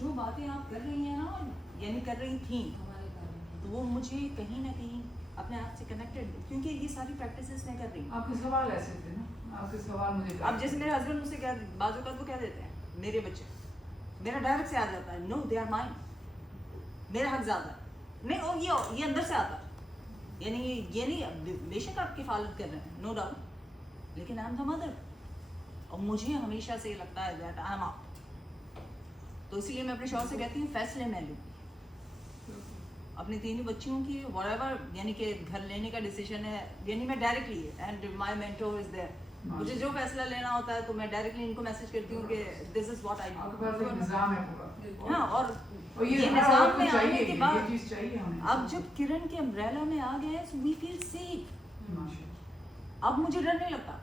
जो बातें आप कर रही हैं ना, यानी कर रही थी, तो वो मुझे कहीं ना कहीं अपने आप से कनेक्टेड, क्योंकि ये सारी प्रैक्टिसेस मैं कर रही हूँ। आपके सवाल ऐसे थे ना, आपके सवाल मुझे अब जैसे मेरे हस्बैंड मुझसे क्या बाजू का तो क्या देते हैं, मेरे बच्चे, मेरा डायरेक्ट से आ जाता है, नो दे आर माइन, मेरा हक ज़्यादा नहीं, और ये अंदर से आता है, यानी ये नहीं बेशक आप किफालत कर रहे हैं, नो डाउट, लेकिन आई एम द मदर, और मुझे हमेशा से लगता है दैट आई एम आउट। तो इसलिए मैं अपने शौहर से कहती हूँ फैसले मैं लूँ अपनी तीनों बच्चियों की, व्हाटएवर, यानी कि घर लेने का डिसीजन है, यानी मैं directly, and my mentor is there, मुझे जो फैसला लेना होता है तो मैं डायरेक्टली इनको मैसेज करती हूँ कि दिस इज व्हाट आई आपके पास एक निज़ाम है पूरा। हाँ, और ये ये हर निज़ाम औरत को में आने चाहिए, के ये बाद चीज़ चाहिए हमें। अब जब किरण के अम्ब्रेला में आ गए सो वी फील सेफ, माशाल्लाह। अब मुझे डर नहीं लगता।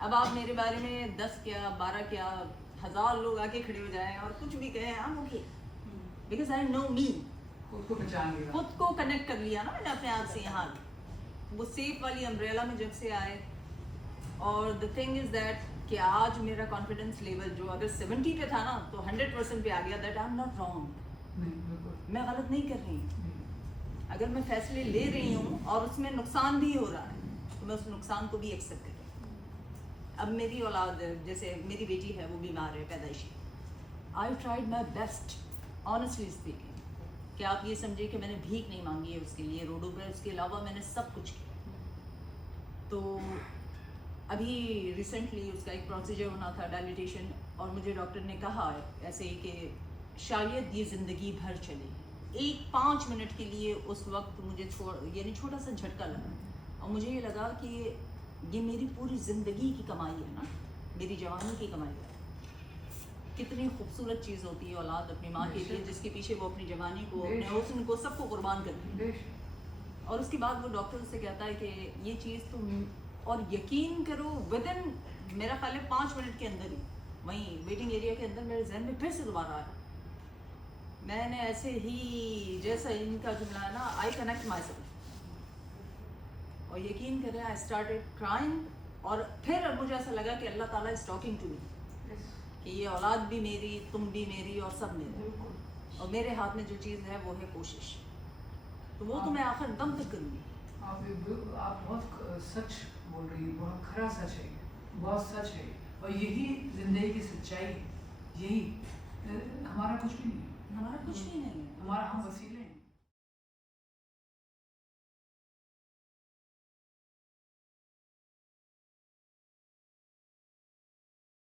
अब आप मेरे बारे में 10 क्या 12 क्या 1000 लोग आके खड़े हो जाएं और कुछ भी कहें, I'm okay, because I know me, खुद को पहचान लिया। खुद को कनेक्ट कर लिया ना मैंने अपने आप से। यहाँ वो सेफ वाली अम्ब्रेला में जब से आए, और द थिंग इज दैट कि आज मेरा कॉन्फिडेंस लेवल जो अगर 70 पे था ना तो 100% पे आ गया, that I am not wrong, नहीं बिल्कुल मैं गलत नहीं कर रही। नहीं। अगर मैं फैसले ले रही हूँ और उसमें नुकसान भी हो रहा है तो मैं उस नुकसान को भी एक्सेप्ट कर रही हूँ। अब मेरी औलाद, जैसे मेरी बेटी है वो बीमार है पैदाइशी, I tried my best honestly speaking, कि आप ये समझिए कि मैंने भीख नहीं मांगी है उसके लिए रोडों पर, उसके अलावा मैंने सब कुछ किया। तो अभी रिसेंटली उसका एक प्रोसीजर होना था डायलिटेशन, और मुझे डॉक्टर ने कहा ऐसे ही कि शायद ये ज़िंदगी भर चलेगी। एक 5 मिनट के लिए उस वक्त मुझे यानी छोटा सा झटका लगा, और मुझे ये लगा कि ये मेरी पूरी ज़िंदगी की कमाई है ना, मेरी जवानी की कमाई है। कितनी खूबसूरत चीज़ होती है औलाद अपनी माँ के लिए, जिसके पीछे वो अपनी जवानी को, अपने हुस्न को, सबको कुर्बान करती है। बेशक। और उसके बाद वो डॉक्टर से कहता है कि ये चीज़ तुम, और यकीन करो विदिन मेरा ख्याल है 5 मिनट के अंदर ही वहीं वेटिंग एरिया के अंदर मेरे जहन में फिर से दोबारा आया। मैंने ऐसे ही जैसा इनका जुमला है ना, आई कनेक्ट माई सेल्फ, और यकीन करें आई स्टार्टेड क्राइंग, और फिर मुझे ऐसा लगा कि अल्लाह ताला इज टॉकिंग टू मी, कि ये औलाद भी मेरी, तुम भी मेरी, और सब मेरे, और मेरे हाथ में जो चीज़ है वो है कोशिश, तो वो तो मैं आखिर दम तक करूँगी। आप बहुत सच बोल रही हैं, बहुत खरा सच है, बहुत सच है, और यही जिंदगी की सच्चाई है। यही हमारा कुछ भी नहीं है, हमारा कुछ भी नहीं है, हमारा हम वसीले